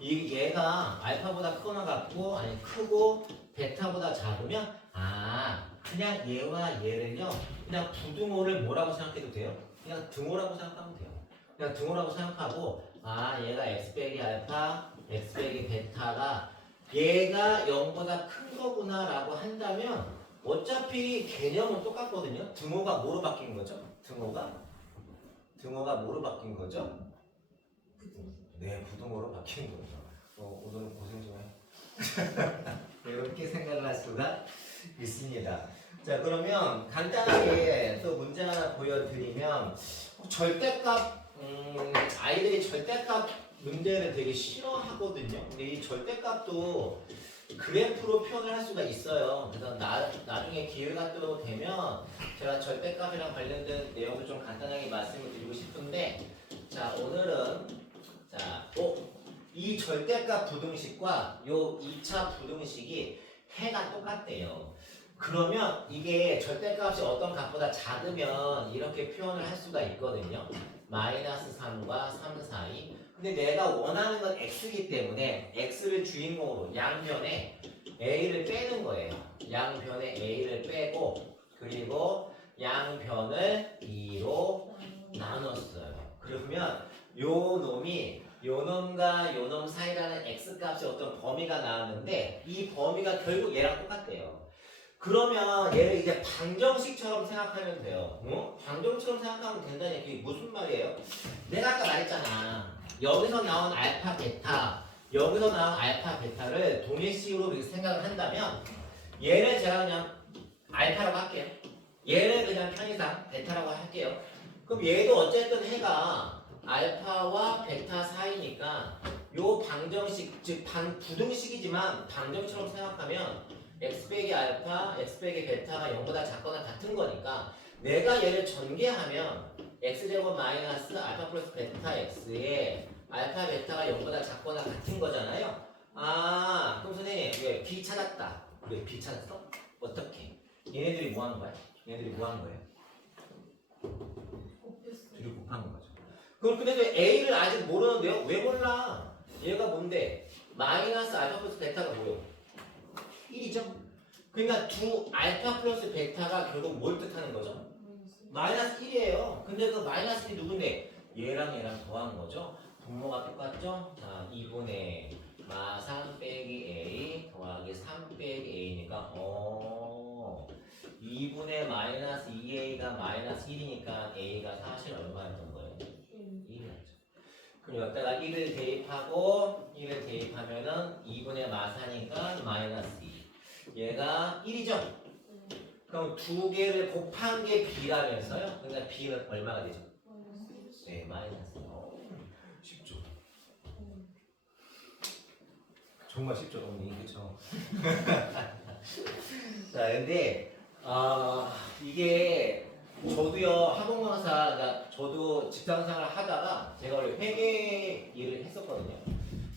얘가 알파보다 크거나 같고 아니 크고 베타보다 작으면 그냥 얘와 얘를요 그냥 부등호를 뭐라고 생각해도 돼요? 그냥 등호라고 생각하면 돼요. 그냥 등호라고 생각하고 얘가 x 빼기 알파 x 빼기 베타가 얘가 0보다 큰 거구나 라고 한다면 어차피 개념은 똑같거든요. 등호가 뭐로 바뀐 거죠? 등호가 뭐로 바뀐 거죠? 네, 부등호로 바뀐 거죠. 오늘은 고생 좀 해. 이렇게 생각을 할 수가 있습니다. 자, 그러면 간단하게 또 문제 하나 보여드리면 절대값 아이들이 절대값 문제를 되게 싫어하거든요. 근데 이 절대값도 그래프로 표현을 할 수가 있어요. 그래서 나중에 기회가 또 되면 제가 절대값이랑 관련된 내용을 좀 간단하게 말씀을 드리고 싶은데 자, 오늘은 이 절대값 부등식과 요 2차 부등식이 해가 똑같대요. 그러면 이게 절대값이 어떤 값보다 작으면 이렇게 표현을 할 수가 있거든요. 마이너스 3과 3 사이. 근데 내가 원하는 건 x이기 때문에 x를 주인공으로 양변에 a를 빼는 거예요. 양변에 a를 빼고 그리고 양변을 2로 나눴어요. 그러면 요 놈과 요 놈 사이라는 x값이 어떤 범위가 나왔는데 이 범위가 결국 얘랑 똑같대요. 그러면 얘를 이제 방정식처럼 생각하면 돼요. 방정식처럼 생각하면 된다니 그게 무슨 말이에요? 내가 아까 말했잖아. 여기서 나온 알파 베타를 동일식으로 이렇게 생각을 한다면 얘를 제가 그냥 알파라고 할게요. 얘를 그냥 편의상 베타라고 할게요. 그럼 얘도 어쨌든 해가 알파와 베타 사이니까 요 방정식 즉 부등식이지만 방정식처럼 생각하면 x 빼기 알파, x 빼기 베타가 0보다 작거나 같은 거니까 내가 얘를 전개하면 x제곱 마이너스 알파 플러스 베타 x에 알파 베타가 0보다 작거나 같은 거잖아요. 그럼 선생님 왜 b 찾았다. 그래 b 찾았어? 어떻게? 얘네들이 뭐 하는 거야? 둘이 곱하는 거죠. 그럼 근데 왜 a를 아직 모르는데요? 왜 몰라? 얘가 뭔데? 마이너스 알파 플러스 베타가 뭐예요? 1이죠? 그러니까 두 알파 플러스 베타가 결국 뭘 뜻하는 거죠? 마이너스 1이에요. 근데 그 마이너스 1이 누군데? 얘랑 더한 거죠? 분모가 똑같죠? 자, 2분의 마3 빼기 a 더하기 3 빼기 a니까 2분의 마이너스 2a가 마이너스 1이니까 a가 사실 얼마였던 거예요? 1이었죠. 그럼 여기다가 1을 대입하면은 2분의 마4니까 마이너스 2. 얘가 1이죠? 그럼 두 개를 곱한 게 b라면서요? 그러니까 b는 얼마가 되죠? 네, 마이너스. 쉽죠? 정말 쉽죠, 언니. 그렇죠. 자, 근데 이게 저도요 학원 강사가 저도 직장생활을 하다가 제가 원래 회계 일을 했었거든요.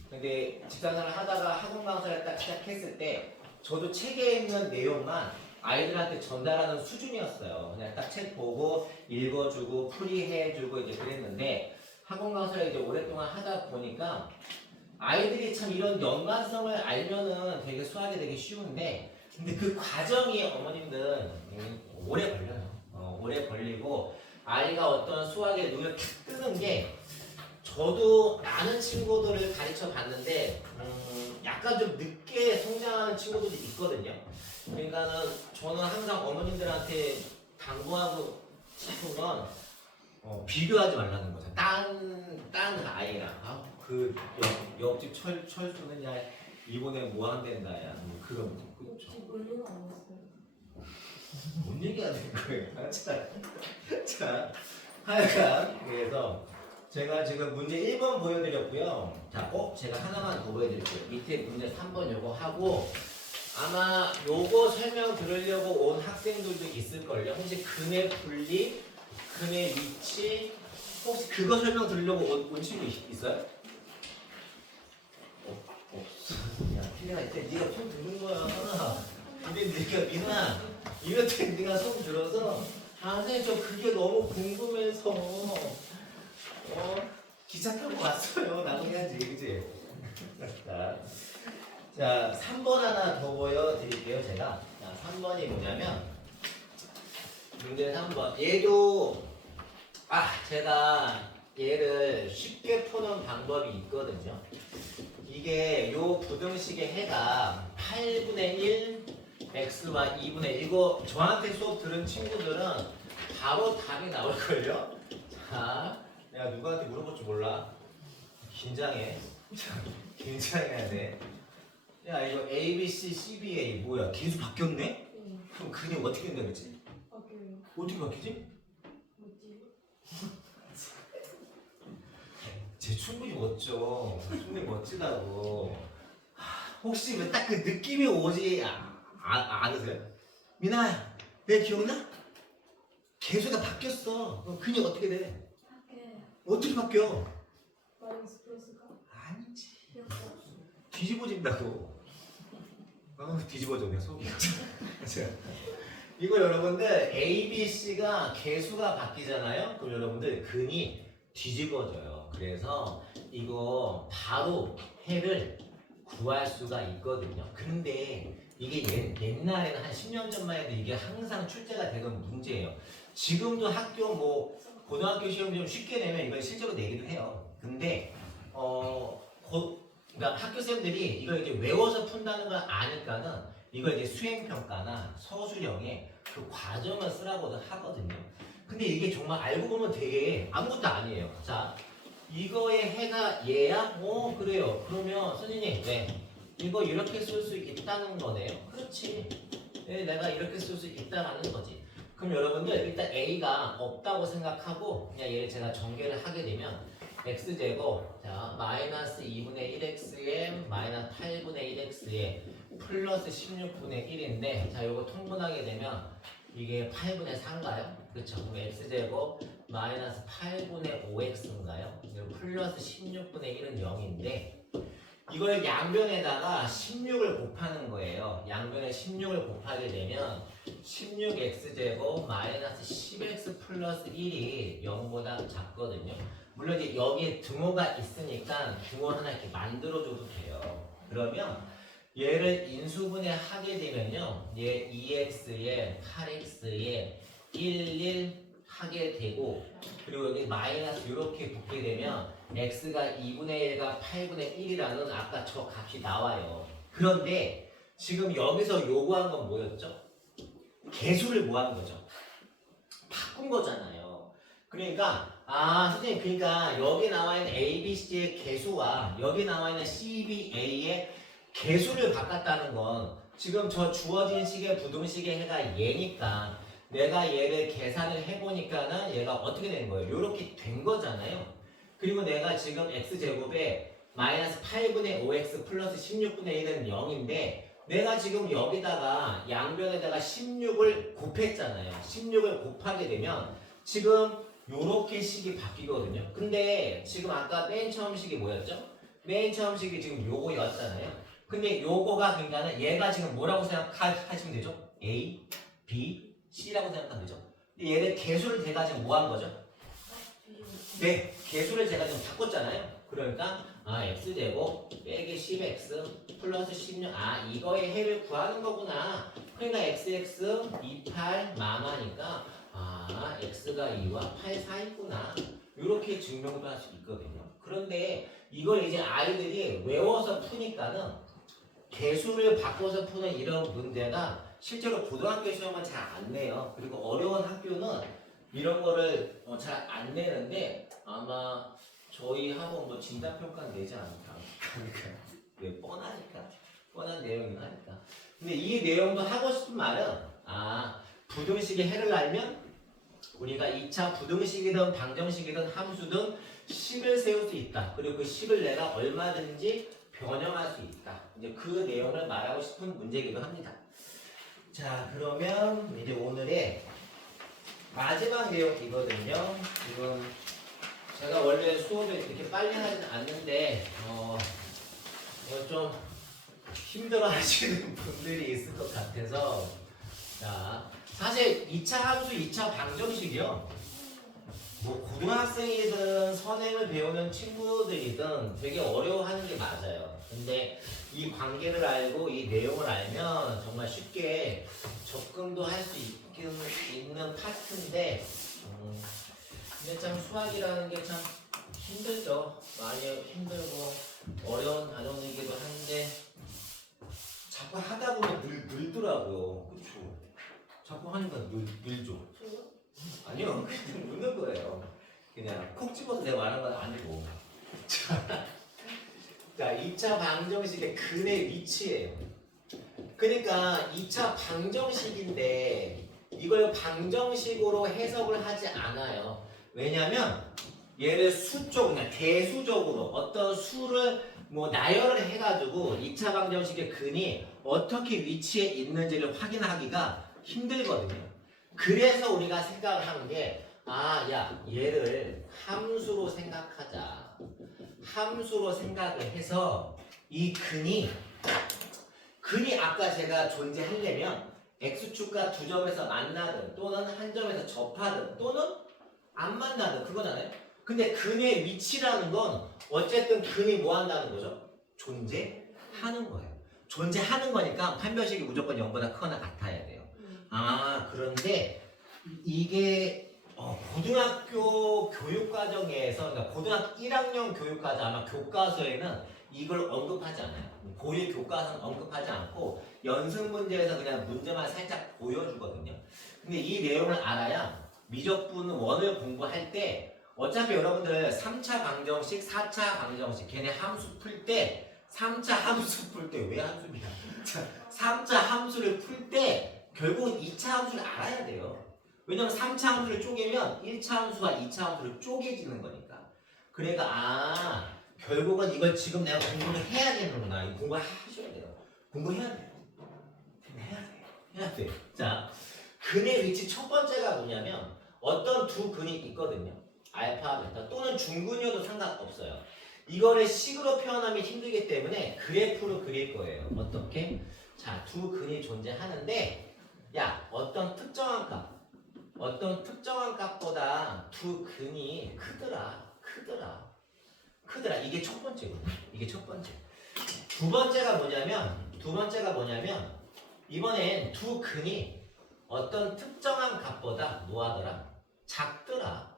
근데 직장생활을 하다가 학원 강사를 딱 시작했을 때 저도 책에 있는 내용만 아이들한테 전달하는 수준이었어요. 그냥 딱 책 보고 읽어주고 풀이해주고 이제 그랬는데 학원 강사를 이제 오랫동안 하다 보니까 아이들이 참 이런 연관성을 알면은 되게 수학이 되게 쉬운데 근데 그 과정이 어머님들 오래 걸려요. 오래 걸리고 아이가 어떤 수학의 눈을 탁 뜨는 게 저도 많은 친구들을 가르쳐 봤는데 약간 좀 늦게 성장하는 친구들이 있거든요. 그러니까는 저는 항상 어머님들한테 당부하고 싶은 건 비교하지 말라는 거죠. 딴 아이랑 그 옆집 철수는 야 이번에 뭐 한댄다 야 뭐 그런 그렇죠. 혹시 물리는 아니었어요? 뭔 얘기가 된 거예요? 자, 하여간 그래서 제가 지금 문제 1번 보여드렸고요. 자, 제가 하나만 더 보여드릴게요. 밑에 문제 3번 요거 하고 아마 요거 설명 들으려고 온 학생들도 있을걸요. 혹시 근의 분리, 근의 위치 혹시 그거 설명 들으려고 온 친구 있어요? 없어. 야, 필리가 이때 네가 손 드는 거야. 근데 네가 민아 이럴 때 네가 손 들어서 선생님 저 그게 너무 궁금해서 기차 타고 왔어요. 나도 해야지, 그치? 자, 3번 하나 더 보여드릴게요, 제가. 자, 3번이 뭐냐면, 문제 3번. 얘도, 제가 얘를 쉽게 푸는 방법이 있거든요. 이게 요 부등식의 해가 8분의 1, x와 2분의 1. 이거 저한테 수업 들은 친구들은 바로 답이 나올걸요? 자. 내가 누구한테 물어볼 줄 몰라. 긴장해. 긴장해야 돼. 야 이거 A, B, C, C, B, A 뭐야? 계속 바뀌었네? 네. 그럼 그게 어떻게 된다 그랬지? 바뀌어요. 어떻게 바뀌지? 뭐지? 쟤 충분히 멋져. 충분히 멋지다고. 혹시 왜 딱 그 느낌이 오지 않으세요? 미나야, 내 기억나? 개수가 바뀌었어. 그럼 그게 어떻게 돼? 바뀌어요. 어떻게 바뀌어? 마이너스 플러스가? 아니지. 이렇게. 뒤집어진다고. 뒤집어져 그냥 속이. 이거 여러분들 A, B, C가 개수가 바뀌잖아요. 그럼 여러분들 근이 뒤집어져요. 그래서 이거 바로 해를 구할 수가 있거든요. 근데 이게 옛날에는 한 10년 전만 해도 이게 항상 출제가 되던 문제예요. 지금도 학교 고등학교 시험 좀 쉽게 내면 이걸 실제로 내기도 해요. 근데 그러니까 학교생들이 이걸 이제 외워서 푼다는 걸 아니까는 이걸 이제 수행평가나 서술형에 그 과정을 쓰라고도 하거든요. 근데 이게 정말 알고 보면 되게 아무것도 아니에요. 자, 이거의 해가 얘야? 그래요. 그러면 선생님, 네. 이거 이렇게 쓸 수 있다는 거네요. 그렇지. 네, 내가 이렇게 쓸 수 있다는 거지. 그럼 여러분들 일단 A가 없다고 생각하고 그냥 얘를 제가 전개를 하게 되면 x제곱 자 마이너스 2분의 1x에 마이너스 8분의 1x에 플러스 16분의 1인데 자 요거 통분하게 되면 이게 8분의 4인가요? 그렇죠. 그럼 x제곱 마이너스 8분의 5x인가요? 플러스 16분의 1은 0인데 이걸 양변에다가 16을 곱하는 거예요. 양변에 16을 곱하게 되면 16x제곱 마이너스 10x 플러스 1이 0보다 작거든요. 물론 이제 여기에 등호가 있으니까 등호 하나 이렇게 만들어줘도 돼요. 그러면 얘를 인수분해 하게 되면요. 얘 2x에 8x에 11 하게 되고 그리고 여기 마이너스 이렇게 붙게 되면 x가 2분의 1과 8분의 1이라는 아까 저 값이 나와요. 그런데 지금 여기서 요구한 건 뭐였죠? 개수를 모한 거죠. 바꾼 거잖아요. 그러니까 선생님 그러니까 여기 나와 있는 A, B, C의 개수와 여기 나와 있는 C, B, A의 개수를 바꿨다는 건 지금 저 주어진 식의 부등식의 해가 얘니까 내가 얘를 계산을 해보니까는 얘가 어떻게 된 거예요? 이렇게 된 거잖아요. 그리고 내가 지금 x제곱에 마이너스 8분의 5x 플러스 16분의 1은 0인데 내가 지금 여기다가 양변에다가 16을 곱했잖아요. 16을 곱하게 되면 지금 요렇게 식이 바뀌거든요. 근데 지금 아까 맨 처음 식이 뭐였죠? 맨 처음 식이 지금 요거였잖아요. 근데 요거가 그러니까는 얘가 지금 뭐라고 생각하시면 되죠? A, B, C라고 생각하면 되죠. 근데 얘를 개수를 제가 지금 뭐 한 거죠? 네, 개수를 제가 지금 바꿨잖아요. 그러니까 x제곱 빼기 10x 플러스 16 이거의 해를 구하는 거구나. 그러니까 xx 28 만화니까 x가 2와 8 사이구나. 이렇게 증명도 할 수 있거든요. 그런데 이걸 이제 아이들이 외워서 푸니까는 개수를 바꿔서 푸는 이런 문제가 실제로 고등학교 시험은 잘 안 내요. 그리고 어려운 학교는 이런 거를 잘 안 내는데 아마 저희 학원 뭐 진단평가는 내지 않을까. 그러니까 왜 뻔한 내용이긴 하니까. 근데 이 내용도 하고 싶은 말은 부등식의 해를 알면 우리가 2차 부등식이든 방정식이든 함수든 식을 세울 수 있다. 그리고 그 식을 내가 얼마든지 변형할 수 있다. 이제 그 내용을 말하고 싶은 문제이기도 합니다. 자, 그러면 이제 오늘의 마지막 내용이거든요. 지금 제가 원래 수업을 이렇게 빨리 하진 않는데 좀 힘들어 하시는 분들이 있을 것 같아서 자, 사실 2차 함수, 2차 방정식이요. 뭐 고등학생이든 선행을 배우는 친구들이든 되게 어려워하는 게 맞아요. 근데 이 관계를 알고 이 내용을 알면 정말 쉽게 접근도 할 수 있는 파트인데 근데 참 수학이라는 게 참 힘들죠. 많이 힘들고 어려운 단원이기도 한데 자꾸 하다 보면 늘더라고요. 그렇죠? 자꾸 하니까 늘죠. 아니요, 그냥 묻는 거예요. 그냥 콕 집어서 내가 말한 건 아니고. 자, 2차 방정식의 근의 위치예요. 그러니까 2차 방정식인데 이걸 방정식으로 해석을 하지 않아요. 왜냐면 얘를 수적, 그냥 대수적으로 어떤 수를 뭐 나열을 해가지고 2차 방정식의 근이 어떻게 위치해 있는지를 확인하기가 힘들거든요. 그래서 우리가 생각을 하는 게 야, 얘를 함수로 생각하자. 함수로 생각을 해서 이 근이 아까 제가 존재하려면 x축과 두 점에서 만나든 또는 한 점에서 접하든 또는 안 만나든 그거잖아요. 근데 근의 위치라는 건 어쨌든 근이 뭐 한다는 거죠? 존재하는 거예요. 존재하는 거니까 판별식이 무조건 0보다 크거나 같아야 돼요. 그런데 이게 고등학교 교육과정에서 그러니까 고등학교 1학년 교육과정 아마 교과서에는 이걸 언급하지 않아요. 고유 교과서는 언급하지 않고 연습 문제에서 그냥 문제만 살짝 보여주거든요. 근데 이 내용을 알아야 미적분 원을 공부할 때 어차피 여러분들 3차 방정식, 4차 방정식 걔네 함수 풀 때 3차 함수 풀 때 왜 함수입니다. 3차 함수를 풀 때 결국은 2차 함수를 알아야 돼요. 왜냐면 3차 함수를 쪼개면 1차 함수와 2차 함수를 쪼개지는 거니까. 그러니까 결국은 이걸 지금 내가 공부를 해야겠는구나. 이 공부를 하셔야 돼요. 공부해야 돼요. 해야 돼요. 자, 근의 위치 첫 번째가 뭐냐면 어떤 두 근이 있거든요. 알파, 베타 또는 중근이어도 상관없어요. 이거를 식으로 표현하기 힘들기 때문에 그래프로 그릴 거예요. 어떻게? 자, 두 근이 존재하는데 어떤 특정한 값보다 두 근이 크더라. 이게 첫 번째거든요. 이게 첫 번째. 두 번째가 뭐냐면 이번엔 두 근이 어떤 특정한 값보다 뭐하더라? 작더라.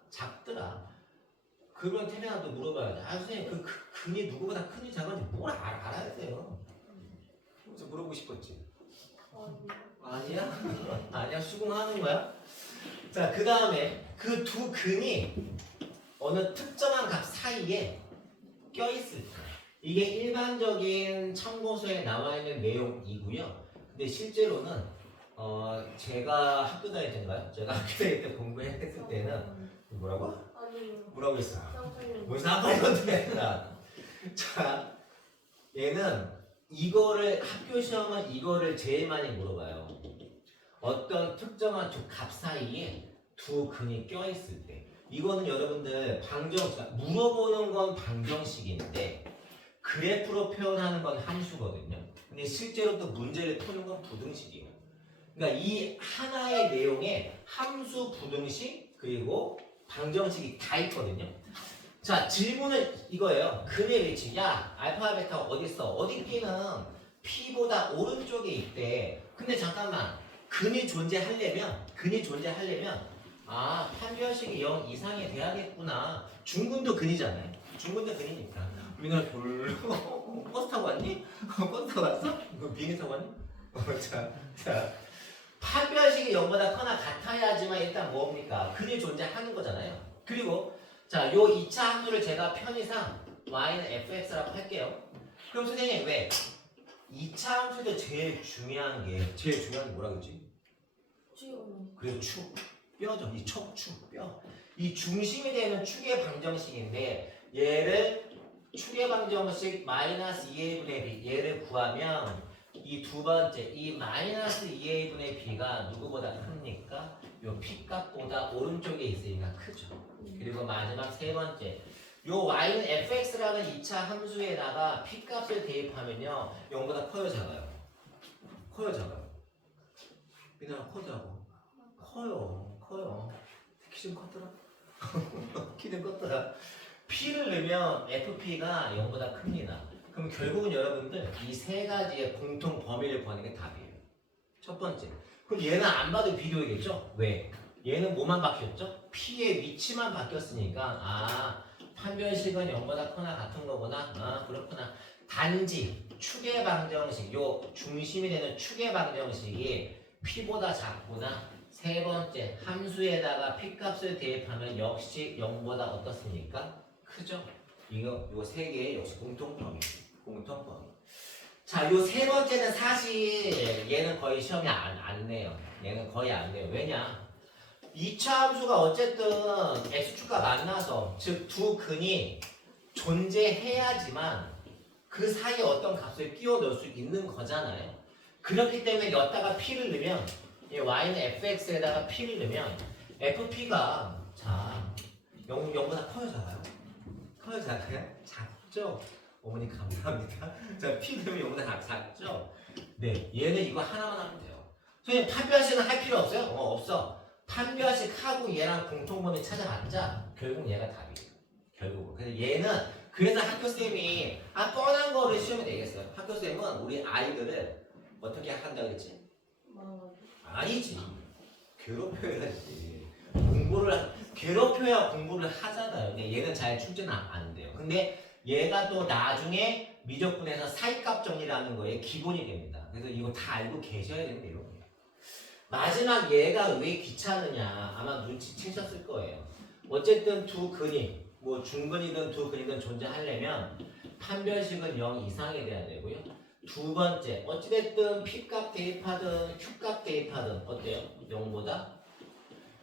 그러면 태민아도 물어봐야 돼. 선생님 그 근이 누구보다 큰지 작은지 뭘 알아야 돼요. 그래서 물어보고 싶었지. 아니야 수긍하는 거야. 자, 그 다음에 그 두 근이 어느 특정한 값 사이에 껴있을 때 이게 일반적인 참고서에 나와 있는 내용이고요. 근데 실제로는 제가 학교 다닐 때인가요? 제가 학교 다닐 때 공부했을 때는 뭐라고? 아니요. 뭐라고 했어? 쌍둥이. 뭐 상관이 어떻게 했나? 자, 얘는 이거를 학교 시험은 이거를 제일 많이 물어봐요. 어떤 특정한 두 값 사이에 두 근이 껴 있을 때. 이거는 여러분들 방정식, 물어보는 건 방정식인데 그래프로 표현하는 건 함수거든요. 근데 실제로 또 문제를 푸는 건 부등식이에요. 그러니까 이 하나의 내용에 함수, 부등식, 그리고 방정식이 다 있거든요. 자, 질문은 이거예요. 근의 위치. 야, 알파, 베타 어디 있어? 어디 있기는 P보다 오른쪽에 있대. 근데 잠깐만. 근이 존재하려면 아, 판별식이 0 이상이 돼야겠구나. 중근도 근이잖아요. 중근도 근이니까. 민아 별로 버스 타고 왔니? 버스 타고 왔어? 비행기 타고 왔니? 자. 판별식이 0보다 커나 같아야지만 일단 뭡니까? 근이 존재하는 거잖아요. 그리고 자, 요 2차 함수를 제가 편의상 y는 fx라고 할게요. 그럼 선생님 왜? 2차 함수도 제일 중요한 게 뭐라 그러지? 쭉. 그래서 축, 뼈죠. 이 척축, 뼈. 이 중심이 되는 축의 방정식인데 얘를 축의 방정식 마이너스 2a분의 b 얘를 구하면 이 두 번째 이 마이너스 2a분의 b가 누구보다 큽니까? 요 p값보다 오른쪽에 있으니까 크죠. 그리고 마지막 세 번째 요 y는 fx라는 2차 함수에다가 p값을 대입하면요 0보다 커요 작아요? 커요 작아요? 민아 커다고 커요 키 좀 컸더라? 키 좀 컸더라? p를 넣으면 fp가 0보다 큽니다. 그럼 결국은 여러분들 이 세 가지의 공통 범위를 구하는 게 답이에요. 첫 번째. 그럼 얘는 안 봐도 비교이겠죠? 왜? 얘는 뭐만 바뀌었죠? P의 위치만 바뀌었으니까 아 판별식은 0보다 커나 같은 거구나. 아 그렇구나. 단지 축의 방정식 요 중심이 되는 축의 방정식이 P보다 작구나. 세 번째 함수에다가 P값을 대입하면 역시 0보다 어떻습니까? 크죠? 이거 세 개의 역시 공통범위. 자, 요 세 번째는 사실 얘는 거의 시험에 안 내요. 얘는 거의 안 내요. 왜냐? 2차 함수가 어쨌든 x축과 만나서 즉 두 근이 존재해야지만 그 사이에 어떤 값을 끼워 넣을 수 있는 거잖아요. 그렇기 때문에 여기다가 p를 넣으면 y는 fx에다가 p를 넣으면 fp가 자 0보다 커요 작아요? 커요 작아요? 작죠? 어머니 감사합니다. 자, P 되면 0보다 작죠? 네, 얘는 이거 하나만 하면 돼요. 선생님 판별식은 할 필요 없어요? 없어. 판별식 하고 얘랑 공통범위 찾아봤자 결국 얘가 답이에요. 결국은. 그래서 학교쌤이 뻔한 거를 시험에 내겠어요. 학교쌤은 우리 아이들을 어떻게 한다고 했지? 아니지. 괴롭혀야지. 괴롭혀야 공부를 하잖아요. 근데 얘는 잘 출제는 안 돼요. 근데 얘가 또 나중에 미적분에서 사이값 정리라는 거에 기본이 됩니다. 그래서 이거 다 알고 계셔야 되는 내용이에요. 마지막 얘가 왜 귀찮으냐 아마 눈치채셨을 거예요. 어쨌든 두 근이 뭐 중근이든 두 근이든 존재하려면 판별식은 0 이상이 돼야 되고요. 두 번째 어찌됐든 P값 대입하든 Q값 대입하든 어때요? 0보다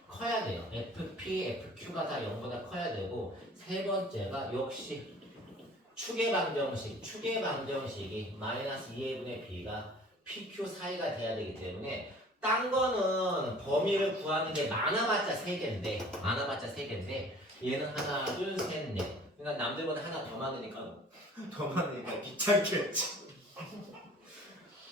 커야 돼요. FP, FQ가 다 0보다 커야 되고 세 번째가 역시 축의 방정식이 마이너스 2a분의 b가 PQ 사이가 돼야 되기 때문에 딴 거는 범위를 구하는 게 많아봤자 3개인데 얘는 하나, 둘, 셋, 넷. 그러니까 남들보다 하나 더 많으니까 귀찮겠지.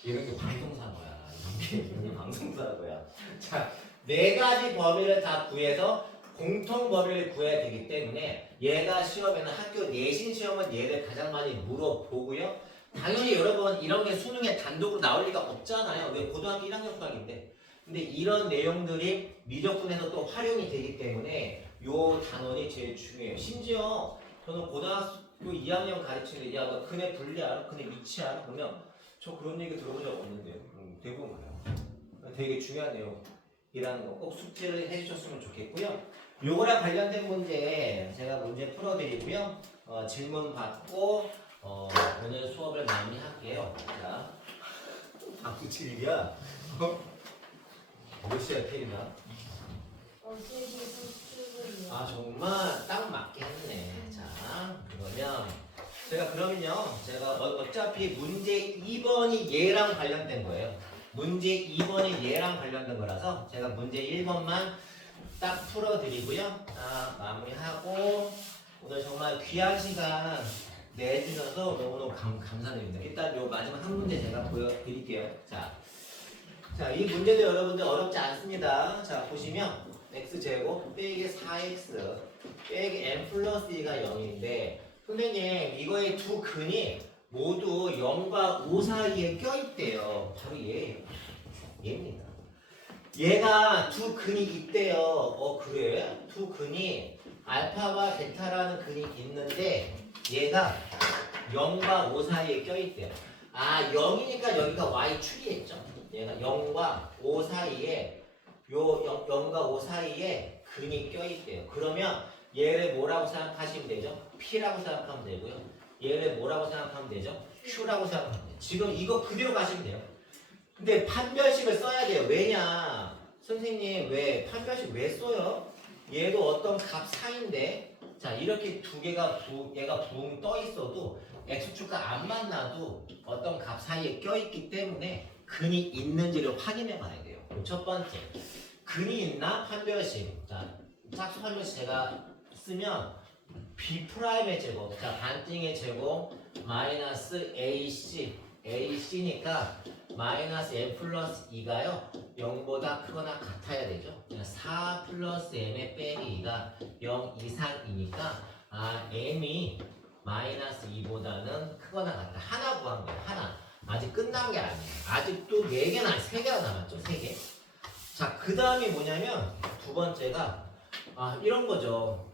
이런 게 방송사고야. 이런 게 방송사고야. 자, 4가지 범위를 다 구해서 공통 범위를 구해야 되기 때문에 얘가 시험에는 학교 내신 시험은 얘를 가장 많이 물어보고요. 당연히 여러분 이런 게 수능에 단독으로 나올 리가 없잖아요. 왜 고등학교 1학년 수학인데. 근데 이런 내용들이 미적분에서 또 활용이 되기 때문에 요 단원이 제일 중요해요. 심지어 저는 고등학교 2학년 가르치는데 야 너 근의 분리 알아? 근의 위치 알아? 그러면 저 그런 얘기 들어본 적 없는데요. 대부분 그래요. 되게 중요한 내용이라는 거 꼭 숙제를 해주셨으면 좋겠고요. 요거랑 관련된 문제 제가 문제 풀어드리고요. 질문 받고 오늘 수업을 마무리할게요. 자, 다음 주 일이야. 몇 시야 퇴근이나? 3시 30분이요. 아 정말 딱 맞게 했네. 자 그러면 제가 그러면요. 제가 어차피 문제 2번이 얘랑 관련된 거예요. 문제 2번이 얘랑 관련된 거라서 제가 문제 1번만 딱 풀어드리고요. 마무리하고 오늘 정말 귀한 시간 내주셔서 너무너무 감사드립니다. 일단 요 마지막 한 문제 제가 보여드릴게요. 자, 이 문제도 여러분들 어렵지 않습니다. 자, 보시면 x제곱 빼기 4x 빼기 n 플러스 2가 0인데 선생님 이거의 두 근이 모두 0과 5 사이에 껴있대요. 바로 얘예요. 얘입니다. 얘가 두 근이 있대요. 그래? 두 근이 알파와 베타라는 근이 있는데 얘가 0과 5 사이에 껴있대요. 0이니까 여기가 y축이겠죠. 얘가 0과 5 사이에 0과 5 사이에 근이 껴있대요. 그러면 얘를 뭐라고 생각하시면 되죠? P라고 생각하면 되고요. 얘를 뭐라고 생각하면 되죠? Q라고 생각하면 돼요. 지금 이거 그대로 가시면 돼요. 근데 판별식을 써야 돼요. 왜냐? 선생님 왜 판별식 왜 써요? 얘도 어떤 값 사이인데 자 이렇게 두 개가 얘가 붕 떠 있어도 x축과 안 만나도 어떤 값 사이에 껴있기 때문에 근이 있는지를 확인해 봐야 돼요. 그럼 첫 번째 근이 있나? 판별식. 자 짝수 판별식 제가 쓰면 B'의 제곱 자 반띵의 제곱 마이너스 AC니까 마이너스 n 플러스 2가요 0보다 크거나 같아야 되죠. 4 플러스 n의 빼기 2가 0 이상이니까 n이 마이너스 2보다는 크거나 같다. 하나 구한 거예요. 하나. 아직 끝난 게 아니에요. 아직도 4개나 3개가 남았죠. 3개. 자, 그 다음이 뭐냐면 두 번째가 이런 거죠.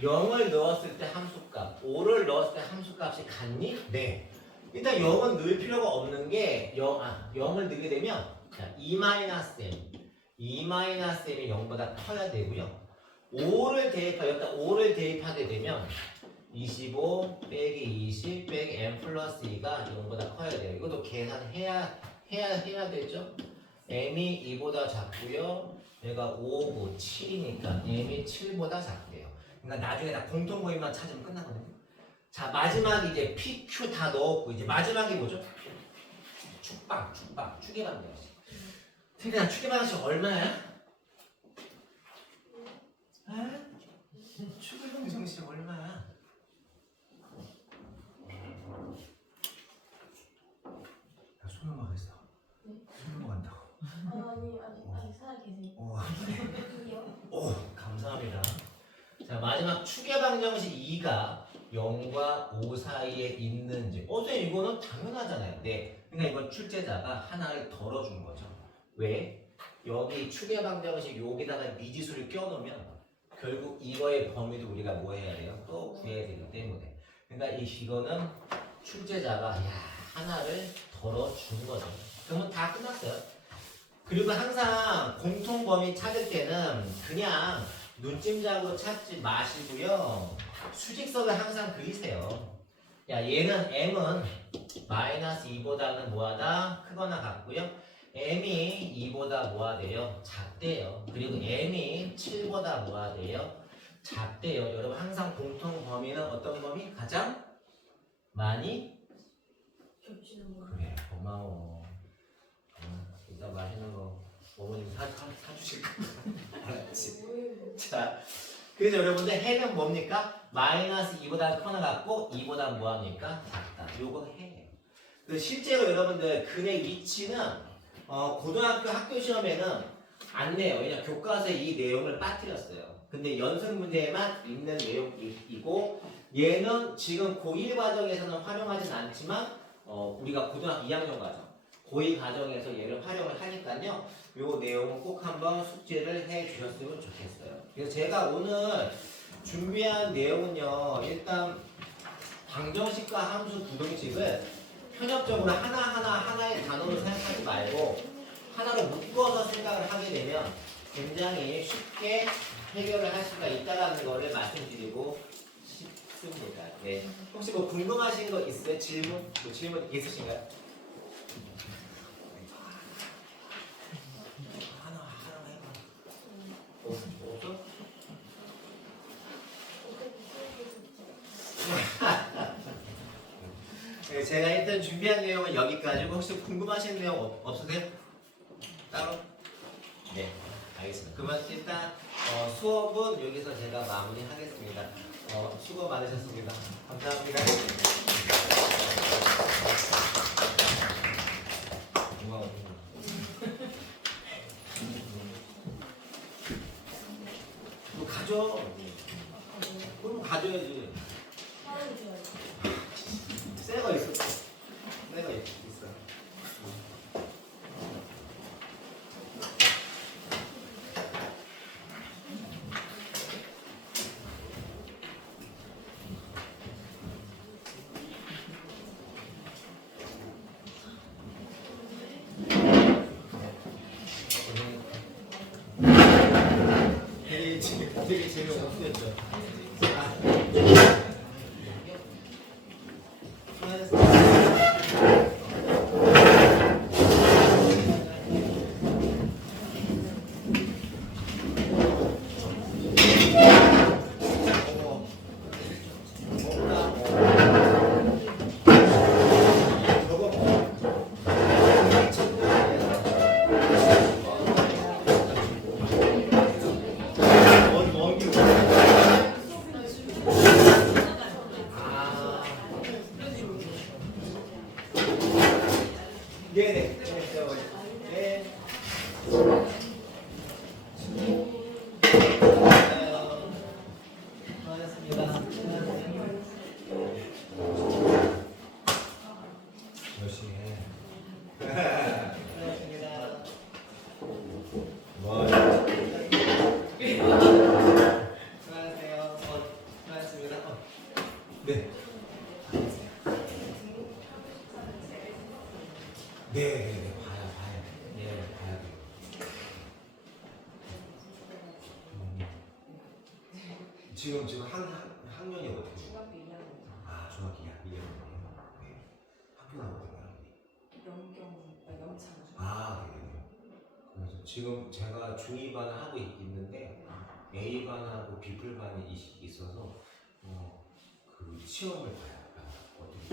0을 넣었을 때 함수값, 5를 넣었을 때 함수값이 같니? 네. 일단 0은 넣을 필요가 없는 게 0을 넣게 되면 자, 2-m 2-m이 0보다 커야 되고요. 5를 대입하게 되면 25 빼기 20 빼기 n 플러스 2가 0보다 커야 돼요. 이것도 계산해야 되죠. m이 2보다 작고요. 얘가 5, 9, 7이니까 m이 7보다 작대요. 그러니까 나중에 다 공통모임만 찾으면 끝나거든요. 자 마지막 이제 P, Q 다 넣었고 이제 마지막이 뭐죠? 축의 방정식. 태근아 축의 방정식 얼마야? 축의 방정식 얼마야? 나 손 넘어가겠어. 네? 손 넘어간다고. 아직 살아계세요. 오 감사합니다. 자 마지막 축의 방정식 2가 0과 5 사이에 있는지 선생님 이거는 당연하잖아요. 네. 그러니까 이건 출제자가 하나를 덜어준 거죠. 왜? 여기 축의 방정식 여기다가 미지수를 껴놓으면 결국 이거의 범위도 우리가 뭐 해야 돼요? 또 구해야 되기 때문에 그러니까 이거는 출제자가 하나를 덜어준 거죠. 그러면 다 끝났어요. 그리고 항상 공통 범위 찾을 때는 그냥 눈찜작으로 찾지 마시고요. 수직선을 항상 그리세요. 얘는 m은 마이너스 2보다는 뭐하다? 크거나 같고요. m이 2보다 뭐하대요? 작대요. 그리고 m이 7보다 뭐하대요? 작대요. 여러분 항상 공통 범위는 어떤 범위? 가장 많이? 겹치는 거. 그래 고마워. 이따 맛있는 거 어머님 사주실 거야. 알았지? 자, 그래서 여러분들 해는 뭡니까? 마이너스 2보다 크거나 같고 2보다 뭐합니까? 작다. 요거 해. 실제로 여러분들 근의 위치는 고등학교 학교 시험에는 안 내요. 왜냐 교과서에 이 내용을 빠뜨렸어요. 근데 연습 문제에만 있는 내용이고 얘는 지금 고1 과정에서는 활용하진 않지만 우리가 고등학교 2학년 과정 고2 과정에서 얘를 활용을 하니까요. 요 내용은 꼭 한번 숙제를 해 주셨으면 좋겠어요. 그래서 제가 오늘 준비한 내용은요. 일단 방정식과 함수 부등식을 편협적으로 하나의 단어로 생각하지 말고 하나로 묶어서 생각을 하게 되면 굉장히 쉽게 해결을 할 수가 있다는 거를 말씀드리고 싶습니다. 네. 혹시 뭐 궁금하신 거 있어요? 질문 있으신가요? 하나 해봐. 없어? 제가 일단 준비한 내용은 여기까지고 혹시 궁금하신 내용 없으세요? 따로? 네, 알겠습니다. 그러면 일단 수업은 여기서 제가 마무리하겠습니다. 수고 많으셨습니다. 감사합니다. 고마워. 너 가져. 그럼 가져야지. 하는 좋아요. 새거 있어. 새거 있어. 되게 재미없었죠. 네네. 네. 수고하셨습니다. 열심히 해. 수고하셨습니다. 와. 수고하세요. 수고하셨습니다. 네. 네, 봐야. 네, 봐야 돼요. 지금 학년이 어떻게 돼요? 중학교 2학년 아, 중학교 2학년이요. 네. 학교는 어떤가요? 영창 아, 네. 그래서 지금 제가 중2반을 하고 있는데 A반하고 B풀반이 있어서 그 시험을 봐요. 어떻게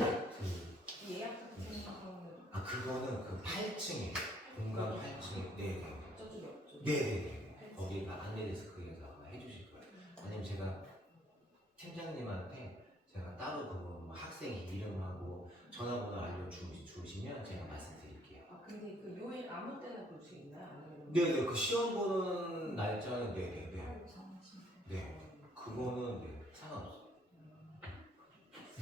예약 같은 경우는 그거는 그 8층에 공간 8층에 네. 저쪽에 없죠. 네. 거기가 안내데스크에서 아마 해주실 거예요. 아니면 제가 팀장님한테 제가 따로 뭐 학생 이름하고 전화번호 알려주시면 제가 말씀드릴게요. 근데 그 요일 아무 때나 볼 수 있나요? 아니면 네네, 그 시험 보는 날짜는 네네네. 네, 그거는 상관없어.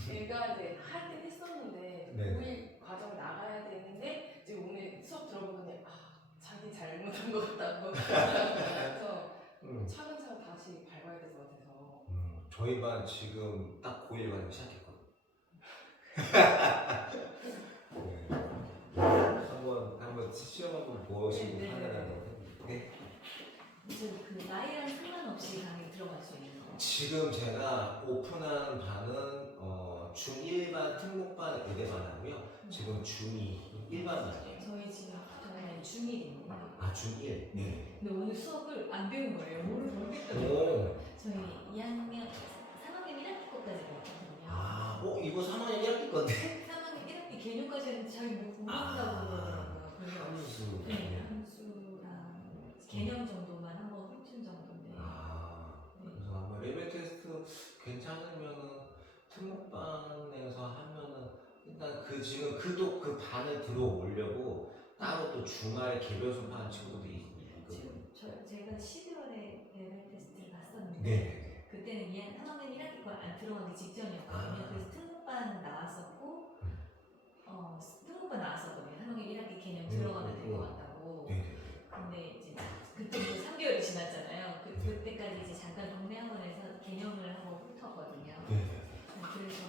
제가 이제 할 때 했었는데 네. 5일 과정 나가야 되는데 이제 오늘 수업 들어보더니 자기 잘못한 것 같다고 그래서 차근차근 다시 밟아야 될 것 같아서 저희 반 지금 딱 고1 과정 시작했거든요. 네. 한번 시험 한번 보시고 네. 하느라고. 네. 무슨 그 나이랑 상관없이 강의 들어갈 수 있는 거. 지금 제가 오픈한 반은 중1반 특목반 의대반하고요. 지금 중2 일반반이에요. 저희 지금 저희는 중1이거든요. 아, 중1? 네. 근데 오늘 수업을 안 배운 거예요. 모르겠다고. 오. 저희 2학년 3학년 1학기 거까지 배웠거든요. 이거 3학년 1학기 건데? 3학년 1학기 개념까지는 잘 모른다고 그러더라고요. 그래서 함수. 네, 함수랑 개념 정도만 한번 훑은 정도인데. 그래서 아마 레벨 테스트 괜찮으면은 특목반에서 하면은 일단 지금 그 반을 들어오려고 따로 또 주말 개별 수업하는 친구들이 있거든요. 제가 11월에 레벨 테스트를 봤었는데 네네네. 그때는 3학년 1학기 거 안 들어가기 직전이었거든요. 그래서 특목반 나왔었고 특목반 나왔었거든요. 3학년 1학기 개념 들어가면 될 것 같다고. 네네네. 근데 이제 그때부터 3개월이 지났잖아요. 그때까지 이제 잠깐 동네 학원에서 개념을 하고 훑었거든요. 네네. 그래서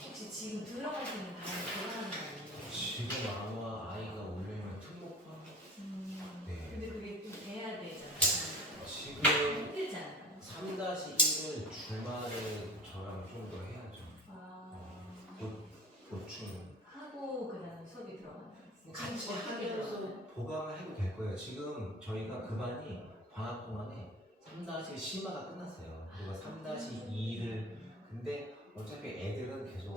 혹시 지금 들어갈 수 있는 반이 들어가는 거예요? 지금 아마 아이가 올려면 특목반? 네. 근데 그게 또 돼야 되잖아요. 지금 힘들지 않아요? 3-1을 주말에 저랑 좀 더 해야죠. 보충. 하고 그다음 수업이 들어가는 같이 하면서 보강을 해도 될 거예요. 지금 저희가 그 반이 방학 동안에 3-심화가 끝났어요. 그리고 3-2를 근데 어차피 애들은 계속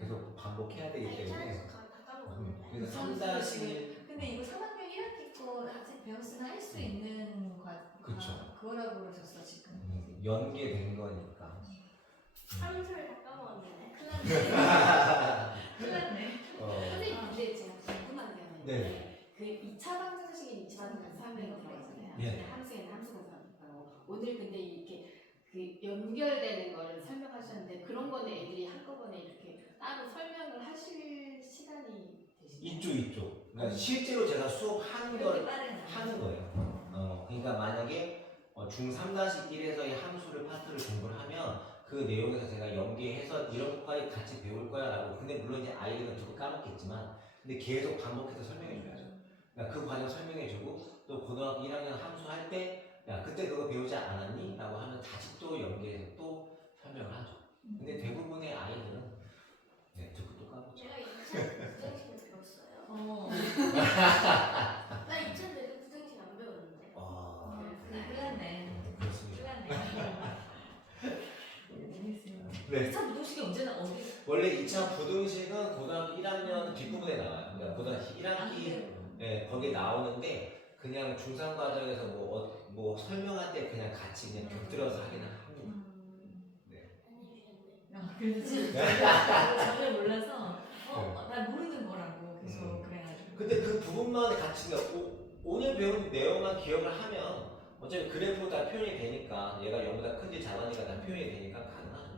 계속 반복해야 되기 때문에 차에서 다 까먹었는데. 그래서 3-1 근데 이거 3학년 1학기 거 학생 배웠으면 할 수 있는 그쵸. 그거라고 그러셨어 지금. 연계된 거니까. 함수를 다 까먹었네. 큰일 났네. 선생님 근데 제가 궁금한 게 하나 네. 있는데 그 2차 방정식인 2차 방정식 3명이 들어가잖아요. 네. 함수에는 함수가 들어가고 오늘 근데 이렇게 그 연결되는 거를 설명하셨는데 그런 거는 애들이 한꺼번에 이렇게 따로 설명을 하실 시간이 되시나요? 있죠. 그러니까 실제로 제가 수업하는 이렇게 걸 빠른 하는 거예요. 그러니까 만약에 중3-1에서 이 함수를 파트를 공부를 하면 그 내용에서 제가 연계해서 이런 것까지 같이 배울 거야 라고. 근데 물론 이제 아이들은 두고 까먹겠지만 근데 계속 반복해서 설명해 줘야죠. 그러니까 그 과정 설명해 주고 또 고등학교 1학년 함수 할 때 야 그때 그거 배우지 않았니? 라고 하면 다시 또 연계해서 또 설명을 하죠. 근데 대부분의 아이들은 듣고 또 까먹죠. 제가 2차 부정식을 배웠어요. 나 2차 내도 부정식 안 배웠는데. 큰일 났네. 그렇습니다. 네. 2차 부동식이 언제나 어디? 원래 2차 부등식은 고등학교 1학년 뒷부분에 나와요. 그러니까 고등학교 1학기 거기에 나오는데 그냥 중3 과정에서 뭐 설명할 때 그냥 같이 그냥 곁들여서 하기는 합니다. 안녕히 계셨네. 그래서 지금 전혀 몰라서 나 모르는 거라고 계속 그래가지고. 근데 그 부분만 같이 오늘 배운 내용만 기억을 하면 어차피 그래프로 다 표현이 되니까 얘가 0보다 큰지 작으니까 다 표현이 되니까 가능하죠.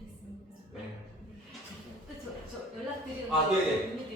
알겠습니다. 네. 또 저 연락드리는 아, 네네. 의미